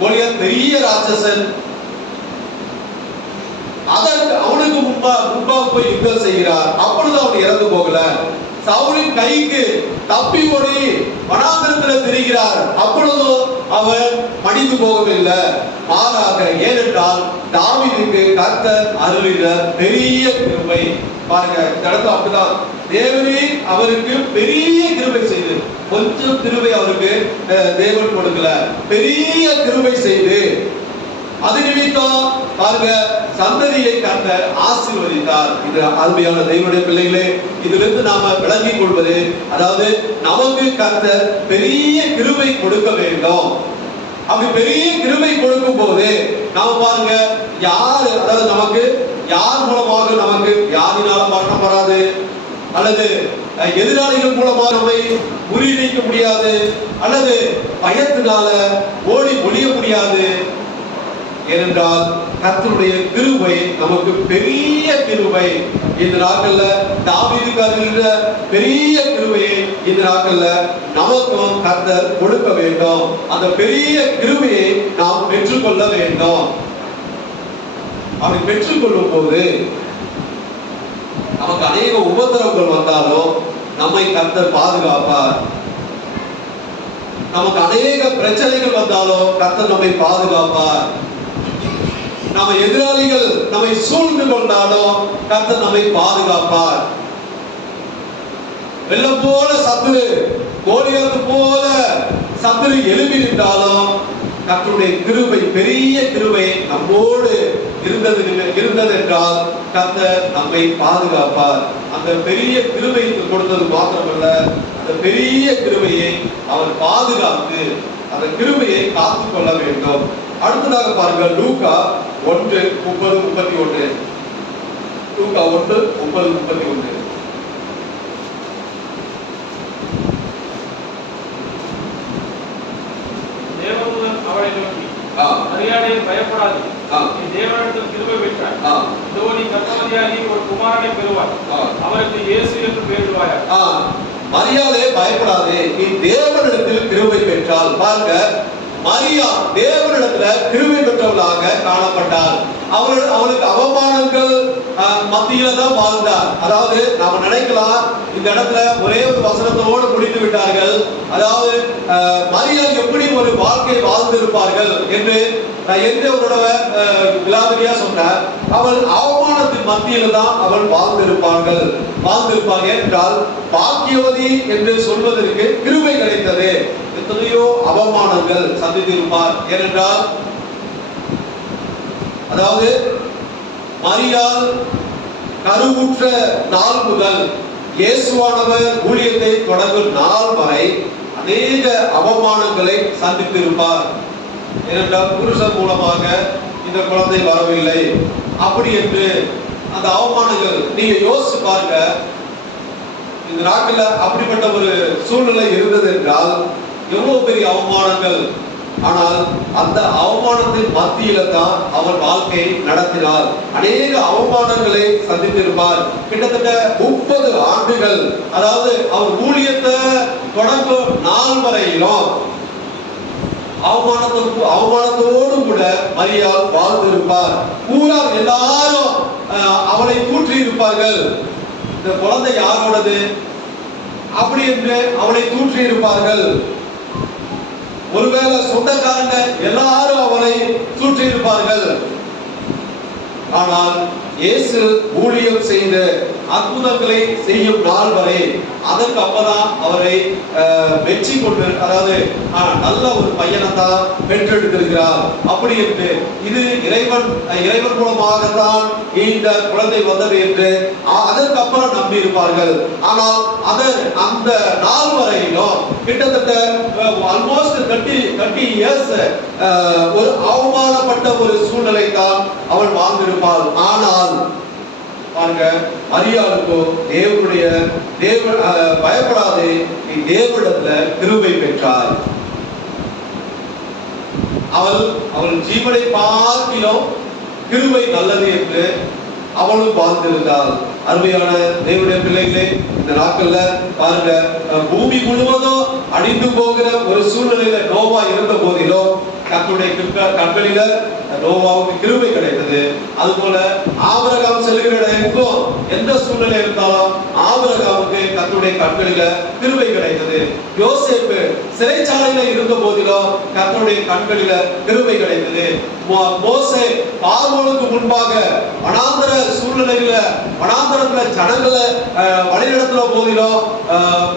கோலியாத் பெரிய ராட்சசன், அதற்கு அவனுக்கு முன்பாக போய் யுத்தம் செய்கிறார், அப்பொழுது அவன் இறந்து போகல. சவுலின் கைக்கு தப்பி ஓடி வனாந்தரத்தில் திரிகிறார், அப்பொழுதும் அவன் மடிந்து போகவில்லை. மாறாக, ஏனென்றால் தாவீதுக்கு கர்த்தர் அருளின பெரிய கிருபை. பாருங்க, இந்த இடத்துல அப்படிதான் தேவனே அவருக்கு பெரிய கிருபை செய்து, கொஞ்சம் கிருபை அவருக்கு தேவன் கொடுக்கல, பெரிய கிருபை செய்து அது நிமித்தம் பாருங்க சந்ததியை கர்த்தர் ஆசீர்வதித்தார். இது அருமையான தேவனுடைய பிள்ளைகளே, இதிலிருந்து நாம விளங்கிக் கொள்வது, அதாவது நமக்கு கர்த்தர் பெரிய கிருபை கொடுக்க வேண்டும். அப்படி பெரிய கிருபை கொடுக்கும் போது நாம பாருங்க, யாரு, அதாவது நமக்கு யார் மூலமாக நமக்கு வியாதினால மரணம் வராது, அல்லது எதிராளிகள் மூலமாக நம்மை முறியடிக்க முடியாது, அல்லது பயத்தினால ஓடி ஒளிய முடியாது. ஏனென்றால் கர்த்தருடைய கிருபை நமக்கு பெரிய கிருபை. இந்த நாட்கள்ல தாவீதுக்கு அருளின பெரிய கிருபையை இந்த நாட்கள்ல நமக்கும் கர்த்தர் கொடுக்க வேண்டும். அந்த பெரிய கிருபையை நாம் பெற்றுக்கொள்ள வேண்டும். அப்படி பெற்றுக்கொள்ளும் போது நமக்கு அநேக உபத்திரவங்கள் வந்தாலும் நம்மை கர்த்தர் பாதுகாப்பார். நமக்கு அநேக பிரச்சனைகள் வந்தாலும் கர்த்தர் நம்மை பாதுகாப்பார். நம்ம எதிராளிகள் நம்மை சூழ்ந்து கொண்டாலும் கர்த்தர் நம்மை பாதுகாப்பார். வெள்ளம் போல சத்துரு, கோலியாத்து போல சத்துரு எழுப்பி நின்றாலும் கர்த்தருடைய கிருபை, பெரிய கிருபை நம்மோடு இருந்தது என்றால் கர்த்தர் நம்மை பாதுகாப்பார். அந்த பெரிய கிருபை கொடுத்தது மாத்திரமல்ல, அந்த பெரிய கிருபையை அவர் பாதுகாத்து அந்த கிருபையை காத்துக் கொள்ள வேண்டும். அடுத்ததாக பாருங்க, லூக்கா 1:30-31. லூக்கா 1:30-31. தேவதூதன் அவரை நோக்கி, மரியாதை பயப்படாது, நீ தேவனிடத்தில் கிருபை பெற்றாய், இதோ நீ கர்ப்பவதியாகி ஒரு குமாரனை பெறுவாய், அவருக்கு இயேசு என்று பெயரிடுவாயாக. மரியாதை பயப்படாதே, நீ தேவனிடத்தில் கிருபை பெற்றால். பாருங்க, மரியா தேவனிடத்துல கிருபை பெற்றவளாக காணப்பட்டார். அவளுக்கு அவமானங்கள் மத்தியில தான் வாழ்ந்தார். அதாவது நாம நினைக்கலாம், இந்த இடத்துல ஒரே ஒரு வசனத்தோடு முடித்து விட்டார்கள், அதாவது மரியா எப்படி ஒரு வாழ்க்கை வாழ்ந்திருப்பார்கள் என்று ஒரு விலாவரியா சொன்னார். அவள் அவமானத்தின் மத்தியில தான் அவள் வாழ்ந்திருப்பார்கள் என்றால் பாக்கியவதி என்று சொல்வதற்கு கிருபை கிடைத்தது. எத்தனையோ அவமானங்கள் சந்தித்திருப்பார். ஏனென்றால் அதாவது மரியாள் கருவுற்ற நாள் முதல் இயேசுவானவர் ஊழியத்தை தொடங்கும் நாள் வரை அநேக அவமானங்களை சந்தித்திருப்பார். ஏனென்றால் புருஷன் மூலமாக இந்த குழந்தை வரவில்லை அப்படி என்று அந்த அவமானங்கள் நீங்க யோசிச்சு பாருங்க. இந்த நாட்கள்ல அப்படிப்பட்ட ஒரு சூழ்நிலை இருந்தது என்றால் எவ்வளவு பெரிய அவமானங்கள். ஆனால் அந்த அவமானத்தின் மத்தியில தான் அவர் வாழ்க்கை நடத்தினார். அநேக அவமானங்களை சந்தித்திருப்பார். கிட்டத்தட்ட 30 ஆண்டுகள், அதாவது அவர் ஊழியத்தை தொடங்கும் நாள் வரையிலும் அவமானத்தோடு கூட மரியாள் வாழ்ந்திருப்பார். ஊரார் எல்லாரும் அவளை தூற்றி இருப்பார்கள். இந்த குழந்தை யாரோடது அப்படி என்று அவளை தூற்றி இருப்பார்கள். ஒருவேளை சொந்தக்காரங்க எல்லாரும் அவளை தூற்றி இருப்பார்கள். ஆனால் இயேசு ஊழியம் செய்த அற்புதங்களை செய்யும் நாள் வரை அதற்கு அப்பதான் அவரை வெற்றி கொண்டு, அதாவது நல்ல ஒரு பையனைத்தான் பெற்றெடுத்திருக்கிறார் அப்படி என்று, இது இறைவன் மூலமாகத்தான் இந்த குழந்தை வந்தது என்று அதற்கு அப்புறம் நம்பி இருப்பார்கள். ஆனால் அந்த நாள் வரையிலும் கிட்டத்தட்ட ஆல்மோஸ்ட் 30 இயர்ஸ் ஒரு அவமானப்பட்ட ஒரு சூழ்நிலை தான் அவள் வாழ்ந்திருப்பாள். ஆனால் பாருங்க, மரியாளுக்கோ பயப்படாதே, நீ தேவனிடத்துல கிருபை பெற்றாய். அவள் ஜீவனை பார்க்கிலும் கிருபை நல்லது என்று அவளும் வாழ்ந்திருந்தாள். அருமையான தேவனுடைய பிள்ளைகளே, இந்த நாட்கள்ல பாருங்க, பூமி முழுவதும் அழிந்து போகிற ஒரு சூழ்நிலையில நோவா இருந்த போதிலும் கர்த்தருடைய கண்களில நோவாவுக்கு கிருபை கிடைத்தது. அதுபோல ஆபிரகாம் செல்கிற எங்கும் எந்த சூழ்நிலை இருந்தாலும் ஆபிரகாமுக்கு கர்த்தருடைய கண்களில கிருபை கிடைத்தது. யோசேப்பு சிறைச்சாலையில இருந்த போதிலும் கர்த்தருடைய கண்களில கிருபை கிடைத்தது. மோசே பார்வோனுக்கு முன்பாக வனாந்தர சூழ்நிலையில வனாந்தரத்துல ஜனங்களை வழிநடத்துற போதிலும்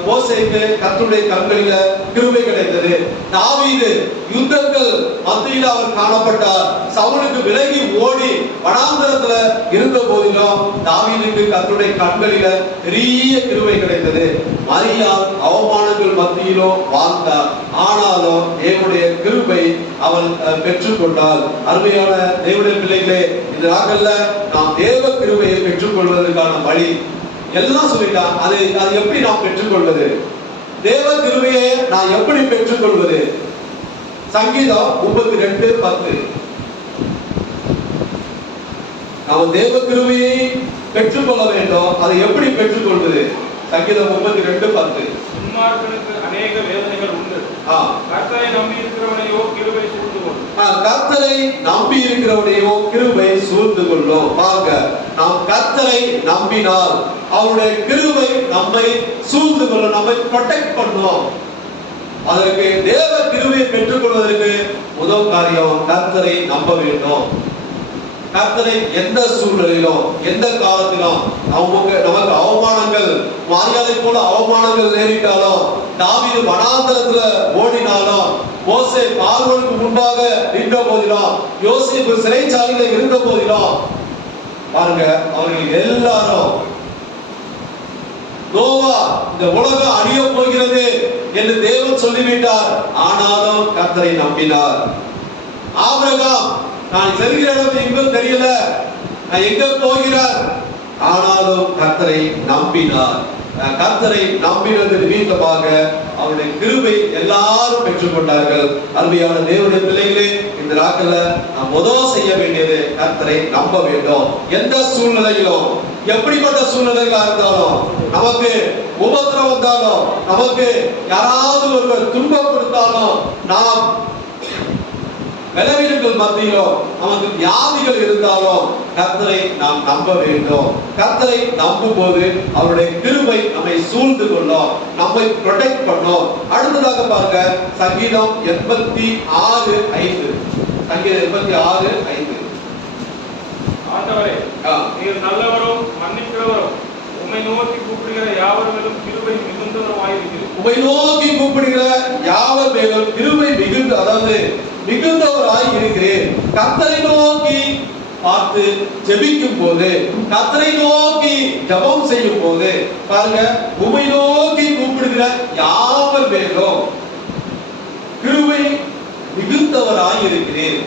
மோசேக்கு கர்த்தருடைய கண்களில கிருபை கிடைத்தது. தாவீது யுத்தங்கள் மத்தியில் அவர் காணப்பட்டார். சவுலுக்கு விலகி ஓடி வனாந்தரத்துல இருந்த போதிலும் தாவீதுக்கு கர்த்தருடைய கண்களில பெரிய கிருபை கிடைத்தது. மரியாள் அவமானங்கள் மத்தியிலும் வாழ்ந்தார். ஆனாலும் தேவனுடைய கிருபை அவள் பெற்றுக்கொண்டாள். அருமையான தேவனுடைய பிள்ளைகளே, இந்த நாட்கள்ல நாம் தேவ கிருபையை பெற்றுக்கொள்வதற்கான வழி எல்லாம் சொல்லிட்டான். அது எப்படி நாம் பெற்றுக்கொள்வது? தேவ கிருபையை நான் எப்படி பெற்றுக்கொள்வது? சங்கீதம் 32:10. நாம் தேவ கிருபையை பெற்றுக்கொள்ள வேண்டும். அதை எப்படி பெற்றுக்கொள்வது? சங்கீதம் 32:10. துன்மார்க்கனுக்கு அநேக வேதனைகள் உண்டு. கர்த்தரை நம்பி இருக்கிறவனையோ கிருபை சூழ்ந்து கொள்ளும். கர்த்தரை நம்பி இருக்கிறவனையோ கிருபை சூழ்ந்து கொள்ளும். பாருங்க, நாம் கர்த்தரை நம்பினால் அவருடைய கிருபை நம்மை சூழ்ந்து கொள்ளும், நம்மை ப்ரொடெக்ட் பண்ணும். அதற்கு தேவ கிருபையை பெற்றுக்கொள்வதற்கு முதல் காரியம் கர்த்தரை நம்ப வேண்டும். கர்த்தரை எந்த சூழ்நிலையிலும் எந்த காலத்திலும் நமக்கு அவமானங்கள், மரியாதை போல அவமானங்கள் நேரிட்டாலும், தாவீது வனாந்தரத்துல ஓடினாலும், மோசே பார்வோனுக்கு முன்பாக நின்ற போதிலும், யோசேப்பு சிறைச்சாலையில இருந்த போதிலும், பாருங்க, அவர்கள் எல்லாரும் நோவா இந்த உலகம் அழிய போகிறது என்று தேவன் சொல்லிவிட்டார். ஆனாலும் கர்த்தரை நம்பினார். ஆபிரகாம், நான் செல்கிற இடம் எங்கும் தெரியல, நான் எங்க போகிறார், ஆனாலும் கர்த்தரை நம்பினார். கர்த்தரை நம்பினது நிமித்தமாக அவருடைய கிருபை எல்லாரும் பெற்றுக்கொண்டார்கள். அருமையான தேவனுடைய பிள்ளைகளே, இந்த நாட்கள்ல நாம் முதல் செய்ய வேண்டியது கர்த்தரை நம்ப வேண்டும். எந்த சூழ்நிலையிலும், எப்படிப்பட்ட சூழ்நிலைகளா இருந்தாலும், நமக்கு உபத்திரம் வந்தாலும், நமக்கு யாராவது ஒருவர் துன்பம் கொடுத்தாலும், நாம் பலவீனங்கள் மத்தியிலும், நமக்கு வியாதிகள் இருந்தாலும் கர்த்தரை நாம் நம்ப வேண்டும். கர்த்தரை நம்பும் போது அவருடைய கிருபை நம்மை சூழ்ந்து கொள்ளும், நம்மை ப்ரொடெக்ட் பண்ணும். அடுத்ததாக பாருங்க, சங்கீதம் 86:5. சங்கீதம் 86:5. ஆண்டவரே, நீர் நல்லவரும் மன்னிக்கிறவரும், உம்மை நோக்கி கூப்பிடுகிற யாவர் மேலும் கிருபை மிகுந்தவருமாயிருக்கிறீர். உம்மை நோக்கி கூப்பிடுகிற யாவர் மேலும் கிருபை மிகுந்தவராய் இருக்கிறேன். கர்த்தரை நோக்கி பார்த்து ஜெபிக்கும் போது, கர்த்தரை நோக்கி ஜெபம் செய்யும் போது, பாருங்க, உம்மை நோக்கி கூப்பிடுகிற யாவர் மேலும் கிருபை மிகுந்தவராய் இருக்கிறேன்.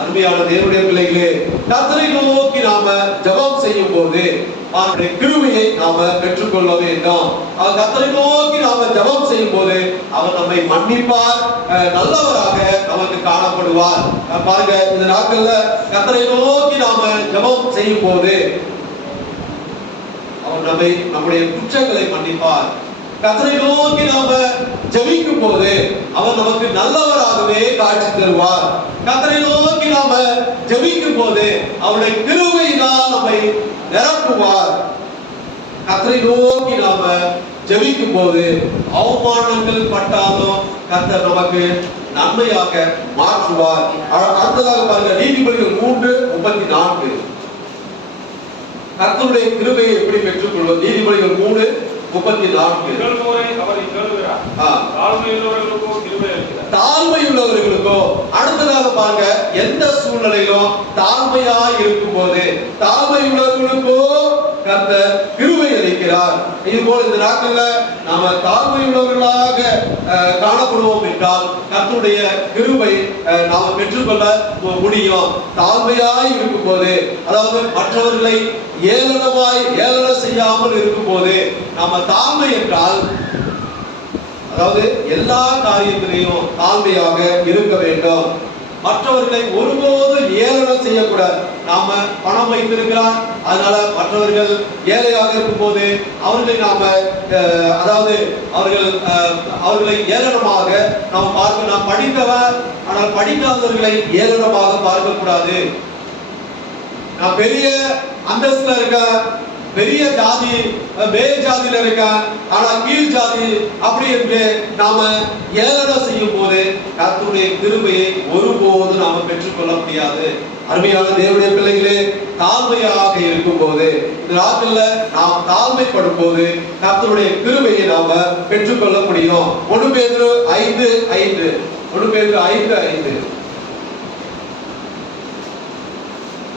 அருமையான தேவனுடைய பிள்ளைகளே, கர்த்தரை நோக்கி நாம ஜெபம் செய்யும் போது அவருடைய கிருபையை நாம பெற்றுக்கொள்ள வேண்டும். கர்த்தரை நோக்கி நாம ஜெபம் செய்யும் போது அவர் நம்மை மன்னிப்பார், நல்லவராக நமக்கு காணப்படுவார். பாருங்க, இந்த நாட்கள்ல கர்த்தரை நோக்கி நாம ஜெபம் செய்யும் போது அவர் நம்முடைய குற்றங்களை மன்னிப்பார். கர்த்தரை நோக்கி நாம ஜெபிக்கும் போது அவர் நமக்கு நல்லவராகவே காட்சி தருவார். கர்த்தரை நோக்கி நாம ஜெபிக்கும் போது அவருடைய கிருபையினால் நம்மை நிரப்புவார். கர்த்தரை நோக்கி நாம ஜெபிக்கும் போது அவமானங்கள் பட்டாலும் கர்த்தர் நமக்கு நன்மையாக மாற்றுவார். அடுத்ததாக பாருங்க, நீதிபதிகள் 3:34. கர்த்தருடைய கிருபையை எப்படி பெற்றுக்கொள்வது? நீதிபதிகள் 3:34. தாழ்மையுள்ளவர்களுக்கோ, அடுத்ததாக பாருங்க, எந்த சூழ்நிலையிலும் தாழ்மையா இருக்கும் போது தாழ்மையுள்ளவர்களுக்கோ கர்த்தர் கிருபை அளிக்கிறார். இது போல இந்த நாட்கள்ல நாம தாழ்மையுள்ளவர்களாக காணப்படுவோம் என்றால் கர்த்தருடைய கிருபை நாம பெற்றுக்கொள்ள முடியும். தாழ்மையாய் இருக்கும் போது, அதாவது மற்றவர்களை ஏளனம் செய்யாமல் இருக்கும் போது, நாம தாழ்மை என்றால் அதாவது எல்லா காரியத்திலையும் தாழ்மையாக இருக்க வேண்டும். மற்றவர்களை ஒருபோது ஏளனம் செய்யக்கூடாது. நாம பணம் வைத்திருக்கிறார், அதனால மற்றவர்கள் ஏழையாக இருக்கும் போது அவர்களை நாம அதாவது அவர்களை ஏளனமாக நாம் பார்க்க, நாம் படித்தவர் ஆனால் படிக்காதவர்களை ஏளனமாக பார்க்க கூடாது. நான் பெரிய அந்தஸ்துல இருக்க, பெரிய ஜாதி மேல் ஜாதியில இருக்க, ஆனா கீழ் ஜாதி அப்படி என்று நாம ஏளனம் செய்யும் போது கர்த்தருடைய கிருபையை ஒருபோது நாம பெற்றுக்கொள்ள முடியாது. அருமையான தேவனுடைய பிள்ளைகளே, தாழ்மையாக இருக்கும் போது, இந்த நாட்கள்ல நாம் தாழ்மைப்படும் போது கர்த்தருடைய கிருபையை நாம பெற்றுக்கொள்ள முடியும். 1 பேதுரு 5:5. 1 பேதுரு 5:5.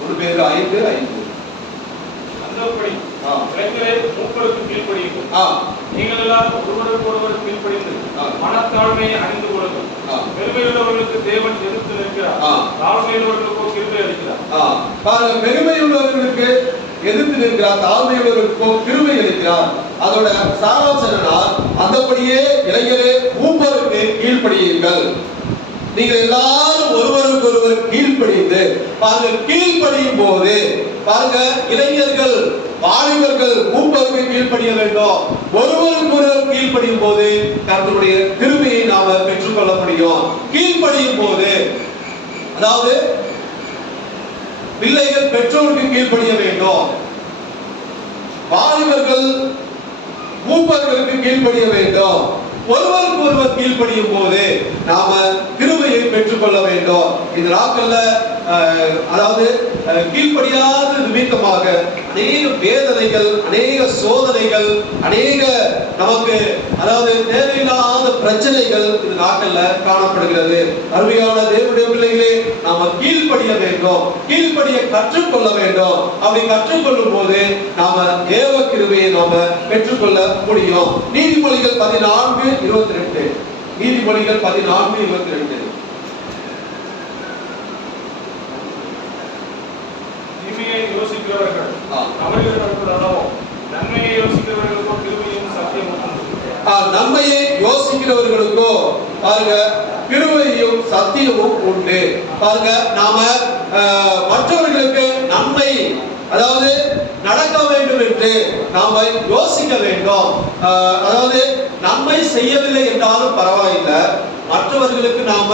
1 பேதுரு 5:5. நீங்கள் எல்லாம் ஒருவருக்கு ஒருவர் கீழ்ப்படிந்து மனத்தாழ்மையை அணிந்து கொள்ளுங்கள். பெருமையுள்ளவர்களுக்கு தேவன் எதிர்த்து நிற்கிறார், தாழ்மையுள்ளவர்களுக்கோ கிருபை அளிக்கிறார். பாருங்க, பெருமையுள்ளவர்களுக்கு எதிர்த்து நிற்கிறார், தாழ்மையுள்ளவர்களுக்கோ கிருபை அளிக்கிறார். அதோட சாராம்சம் என்னன்னா, அந்தபடியே இளைஞரே மூப்பருக்கு கீழ்ப்படியுங்கள். நீங்கள் எல்லாரும் ஒருவருக்கு ஒருவர் கீழ்ப்படிந்து பாருங்க. கீழ்ப்படியும் போது பாருங்க, இளைஞர்கள் வாலிபர்கள் மூப்பருக்கு கீழ்ப்படிய வேண்டும். ஒருவருக்கு ஒருவர் கீழ்ப்படியும் போது கர்த்தருடைய கிருபையை நாம பெற்றுக்கொள்ள முடியும். கீழ்ப்படியும் போது, அதாவது பிள்ளைகள் பெற்றோருக்கு கீழ்ப்படிய வேண்டும், வாலிபர்கள் மூப்பர்களுக்கு கீழ்ப்படிய வேண்டும். ஒருவருக்கு ஒருவர் கீழ்ப்படியும் போது நாம கிருபையை பெற்றுக்கொள்ள வேண்டும். இந்த நாட்கள்ல அதாவது கீழ்ப்படியாத நிமித்தமாக அநேக வேதனைகள், அநேக சோதனைகள், அநேக நமக்கு அதாவது தேவையில்லாத பிரச்சனைகள் இந்த நாட்கள்ல காணப்படுகிறது. அருமையான தேவனுடைய பிள்ளைகளே, நாம கீழ்ப்படிய வேண்டும், கீழ்ப்படிய கற்றுக்கொள்ள வேண்டும். அப்படி கற்றுக்கொள்ளும் போது நாம தேவ கிருபையை நாம பெற்றுக்கொள்ள முடியும். நீதிமொழிகள் 14:22. நீதிமொழிகள் 14:22. தீமையை யோசிக்கிறவர்கள் அவர்களுக்கு அல்லவோ, நன்மையை யோசிக்கிறவர்களுக்கோ கிருபையும் சத்தியமும் உண்டு. நன்மையை யோசிக்கிறவர்களுக்கோ பாருங்க கிருபையும் சத்தியமும் உண்டு. பாருங்க, நாம மற்றவர்களுக்கு நன்மை அதாவது நடக்க வேண்டும் என்று நாம யோசிக்க வேண்டும். அதாவது நன்மை செய்யவில்லை என்றாலும் பரவாயில்லை, மற்றவர்களுக்கு நாம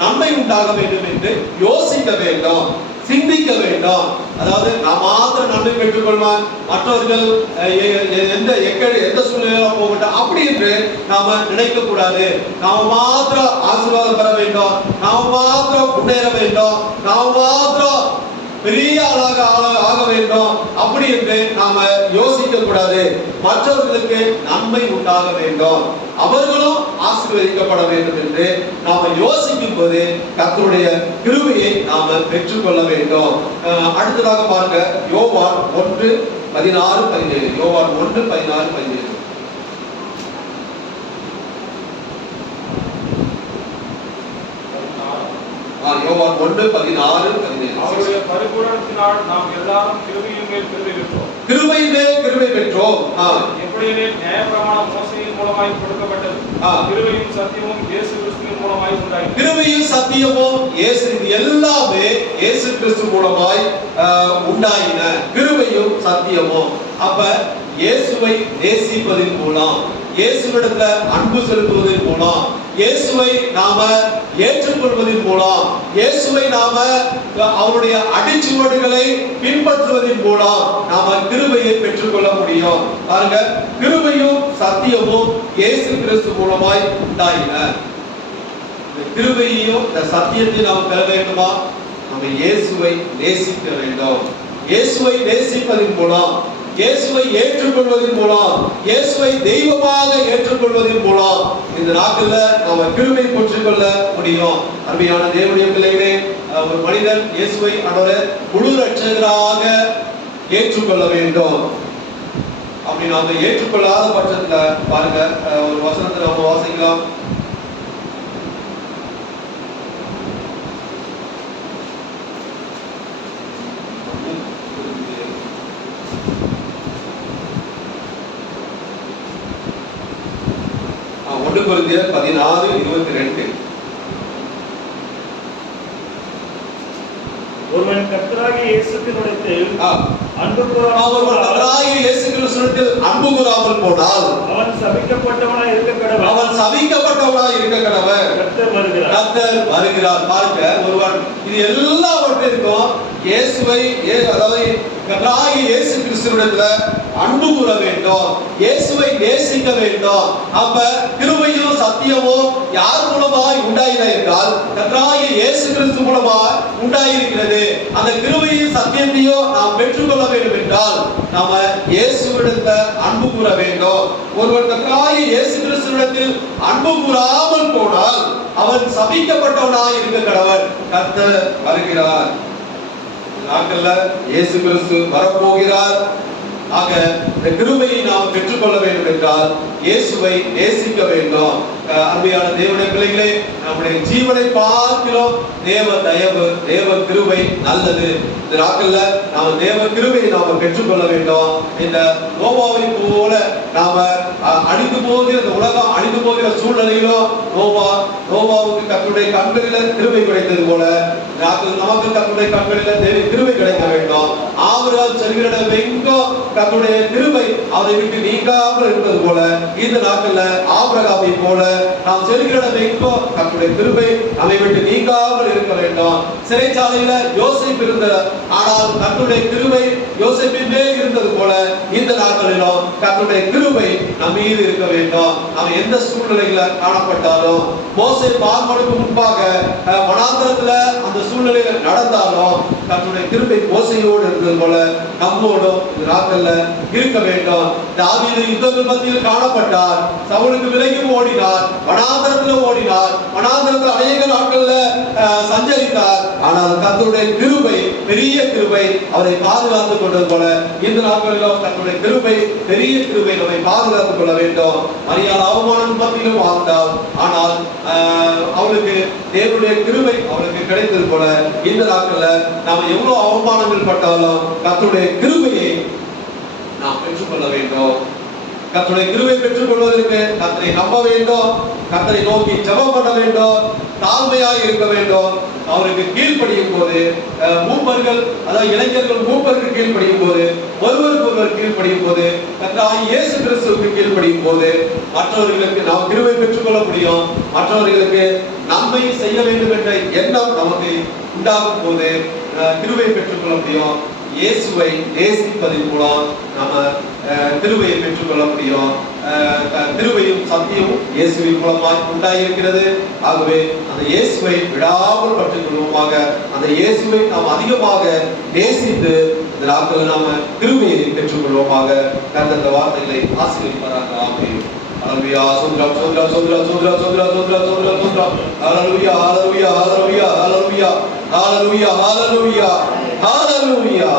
நன்மை உண்டாக வேண்டும் என்று யோசிக்க வேண்டும், சிந்திக்க வேண்டும். அதாவது நாம் மாத்திரம் நன்மை பெற்றுக் கொள்வான், மற்றவர்கள் எந்த சூழ்நிலையில போகட்டும் அப்படி என்று நாம நினைக்க கூடாது. நாம மாத்திரம் ஆசீர்வாதம் பெற வேண்டும், நாம மாத்திரம் முன்னேற வேண்டும், நாம மாத்திரம் பெரிய ஆளாக ஆக வேண்டும் அப்படி என்று நாம யோசிக்க கூடாது. மற்றவர்களுக்கு நன்மை உண்டாக வேண்டும், அவர்களும் ஆசீர்வதிக்கப்பட வேண்டும் என்று நாம யோசிக்கும் போது கர்த்தருடைய கிருபையை நாம பெற்றுக்கொள்ள வேண்டும். அடுத்ததாக பாருங்க, யோவான் 1:16-17. யோவான் 1:16-17. யோவான் 1:16-17. அவருடைய பரிபூரணத்தினால் நாம் எல்லாரும் கிருபையின் மேல் கிருபை பெற்றோம். கிருபையின் மேல் கிருபை பெற்றோம். எப்படியெனில் நியாயப்பிரமாணம் மோசேயின் மூலமாய் கொடுக்கப்பட்டது, கிருபையும் சத்தியமும் இயேசு கிறிஸ்துவின் மூலமாய் உண்டாயிற்று. கிருபையும் சத்தியமும் இயேசு, இது எல்லாமே இயேசு கிறிஸ்து மூலமாய் உண்டாயின. கிருபையும் சத்தியமும். அப்ப இயேசுவை நேசிப்பதன் மூலம், இயேசுவிடத்துல அன்பு செலுத்துவதன் மூலம், இயேசுவை நாம ஏற்றுக்கொள்வதன் மூலம், இயேசுவை நாம அவருடைய அடிச்சுவடுகளை பின்பற்றுவதன் மூலம் நாம கிருபையை பெற்றுக்கொள்ள முடியும். பாருங்க, கிருபையும் சத்தியமும் இயேசு கிறிஸ்து மூலமாய் உண்டாயின. இந்த கிருபையையும் இந்த சத்தியத்தையும் நாம் பெற வேண்டுமா? நம்ம இயேசுவை நேசிக்க வேண்டும். இயேசுவை நேசிப்பதன் மூலம், இயேசுவை ஏற்றுக்கொள்வதன் மூலம், இயேசுவை தெய்வமாக ஏற்றுக்கொள்வதன் மூலம் இந்த நாட்கள்ல நாம கிருபை பெற்றுக்கொள்ள முடியும். அருமையான தேவனுடைய பிள்ளைகளே, ஒரு மனிதன் இயேசுவை முழு ரட்சகராக ஏற்றுக்கொள்ள வேண்டும். அப்படி நாம ஏற்றுக்கொள்ளாத பட்சத்துல பாருங்க, ஒரு வசனத்தை நாம வாசிக்கலாம். கொரிந்தியர் 16:22. ஒருவன் கர்த்தராகிய இயேசுவினிடத்தில் அன்பு கூறாமல் போனால் அவன் சபிக்கப்பட்டவனாய் இருக்க கடவன். கர்த்தர் வருகிறார். பாருங்க, ஒருவன் இது எல்லாவற்றிற்கும் இயேசுவை, அதாவது கர்த்தராகிய இயேசு கிறிஸ்துவிடத்துல அன்பு கூற வேண்டும், இயேசுவை நேசிக்க வேண்டும். அப்ப கிருபையும் சத்தியமும் யார் மூலமாய் உண்டாயின என்றால் கர்த்தராகிய இயேசு கிறிஸ்து மூலமாய் உண்டாயிருக்கிறது. அந்த கிருபையும் சத்தியத்தையும் நாம் பெற்றுக்கொள்ள வேண்டும் என்றால் நாம இயேசுவிடத்துல அன்பு கூற வேண்டும். ஒருவர் கர்த்தராகிய இயேசு கிறிஸ்துவிடத்தில் அன்பு கூறாமல் போனால் அவன் சபிக்கப்பட்டவனாய் இருக்க கடவன். கர்த்தர் வருகிறார். நாட்கள்ல இயேசு கிறிஸ்து வரப்போகிறார். ஆக இந்த கிருபையை நாம் பெற்றுக்கொள்ள வேண்டும் என்றால் இயேசுவை நேசிக்க வேண்டும். அருமையான தேவனுடைய பிள்ளைகளே, நம்முடைய ஜீவனை பார்க்கிறோம் தேவ தயவு, தேவ கிருபை நல்லது. இந்த நாட்கள்ல நாம தேவ கிருபையை நாம பெற்றுக்கொள்ள வேண்டும். இந்த நோவாவை போல நாம அழிந்து போகிற, இந்த உலகம் அழிந்து போகிற சூழ்நிலையிலும் நோவாவுக்கு கர்த்தருடைய கண்களில் கிருபை கிடைத்தது போல நமக்கு கர்த்தருடைய கண்களில் தேவ கிருபை கிடைக்க வேண்டும். ஆபிரகாம் செல்கிற இடம் எங்கோ கர்த்தருடைய கிருபை அவரை விட்டு நீங்காமல் இருப்பது போல இந்த நாட்கள்ல ஆபிரகாமை போல நாம் செல்கிற இடம் எங்கோ கர்த்தருடைய கிருபை நம்மை விட்டு நீங்காமல் இருக்க வேண்டும். சிறைச்சாலையில யோசேப்பு இருந்தார், ஆனால் கர்த்தருடைய கிருபை யோசேப்பின் மேல் இருந்தது போல இந்த நாட்களிலும் கர்த்தருடைய கிருபை நம் மீது இருக்க வேண்டும். நாம் எந்த சூழ்நிலையில காணப்பட்டாலும், மோசே பார்வோனுக்கு முன்பாக வனாந்தரத்துல அந்த சூழ்நிலையில நடந்தாலும் கர்த்தருடைய கிருபை மோசேயோடு இருந்தது போல நம்மோடும் இந்த நாட்கள்ல இருக்க வேண்டும். தாவீது யுத்தத்தின் மத்தியில் காணப்பட்டார், சவுலுக்கு விலகி ஓடினார், வனாந்தரத்துல ஓடினார், வனாந்தரத்தில் அநேக நாட்கள்ல சஞ்சரித்தார். ஆனால் கர்த்தருடைய கிருபை, பெரிய கிருபை அவரை பாதுகாத்துக் கொண்டது போல இந்த நாட்களிலும் கர்த்தருடைய கிருபை, பெரிய கிருபை நம்மை பாதுகாத்துக் கொள்ள வேண்டும். மரியாள் அவமானம் மத்தியிலும் வாழ்ந்தார், ஆனால் அவளுக்கு தேவனுடைய கிருபை அவளுக்கு கிடைத்தது போல இந்த நாட்கள்ல நாம் எவ்வளவு அவமானங்கள் பட்டாலும் கர்த்தருடைய கிருபையை நாம் பெற்றுக்கொள்ள வேண்டும். கர்த்தருடைய கிருபை பெற்றுக் கொள்வதற்கு கர்த்தரை நம்ப வேண்டும், கர்த்தரை நோக்கி ஜெபம் பண்ண வேண்டும், தாழ்மையாக இருக்க வேண்டும். அவருக்கு கீழ்ப்படியும் போது மூப்பர்கள், அதாவது இளைஞர்கள் மூப்பருக்கு கீழ்ப்படியும் போது, ஒருவருக்கு ஒருவர் கீழ்ப்படியும் போது, கர்த்தராகிய இயேசு கிறிஸ்துவுக்கு கீழ்ப்படியும் போது மற்றவர்களுக்கு நாம் கிருபை பெற்றுக்கொள்ள முடியும். மற்றவர்களுக்கு நன்மை செய்ய வேண்டும் என்ற எண்ணம் நமக்கு உண்டாகும் போது கிருபை பெற்றுக்கொள்ள முடியும். இயேசுவை நேசிப்பதன் மூலம் நாம கிருபையை பெற்றுக்கொள்ள முடியும். கிருபையும் சத்தியமும் இயேசுவின் மூலமாக உண்டாயிருக்கிறது. ஆகவே அந்த இயேசுவை விடாமல் பற்றிக் கொள்வோமாக. அந்த இயேசுவை நாம் அதிகமாக நேசித்து இந்த நாட்களில் நாம கிருபையை பெற்றுக்கொள்வோமாக. அந்த வார்த்தைகளை ஆசீர்வதிப்பாராக. ஆமென். ஹalleluya. சோத்ரம் சோத்ரம் சோத்ரம் சோத்ரம் சோத்ரம் சோத்ரம் சோத்ரம் சோத்ரம். ஹalleluya ஹalleluya ஹalleluya ஹalleluya ஹalleluya ஹalleluya ஹalleluya.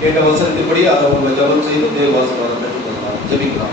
கேட்ட வசனத்தின்படி அதை உங்களை ஜெபம் செய்து தேவ ஆசீர்வாதம் பெற்றுக்கொள்ளலாம். ஜெபிக்கலாம்.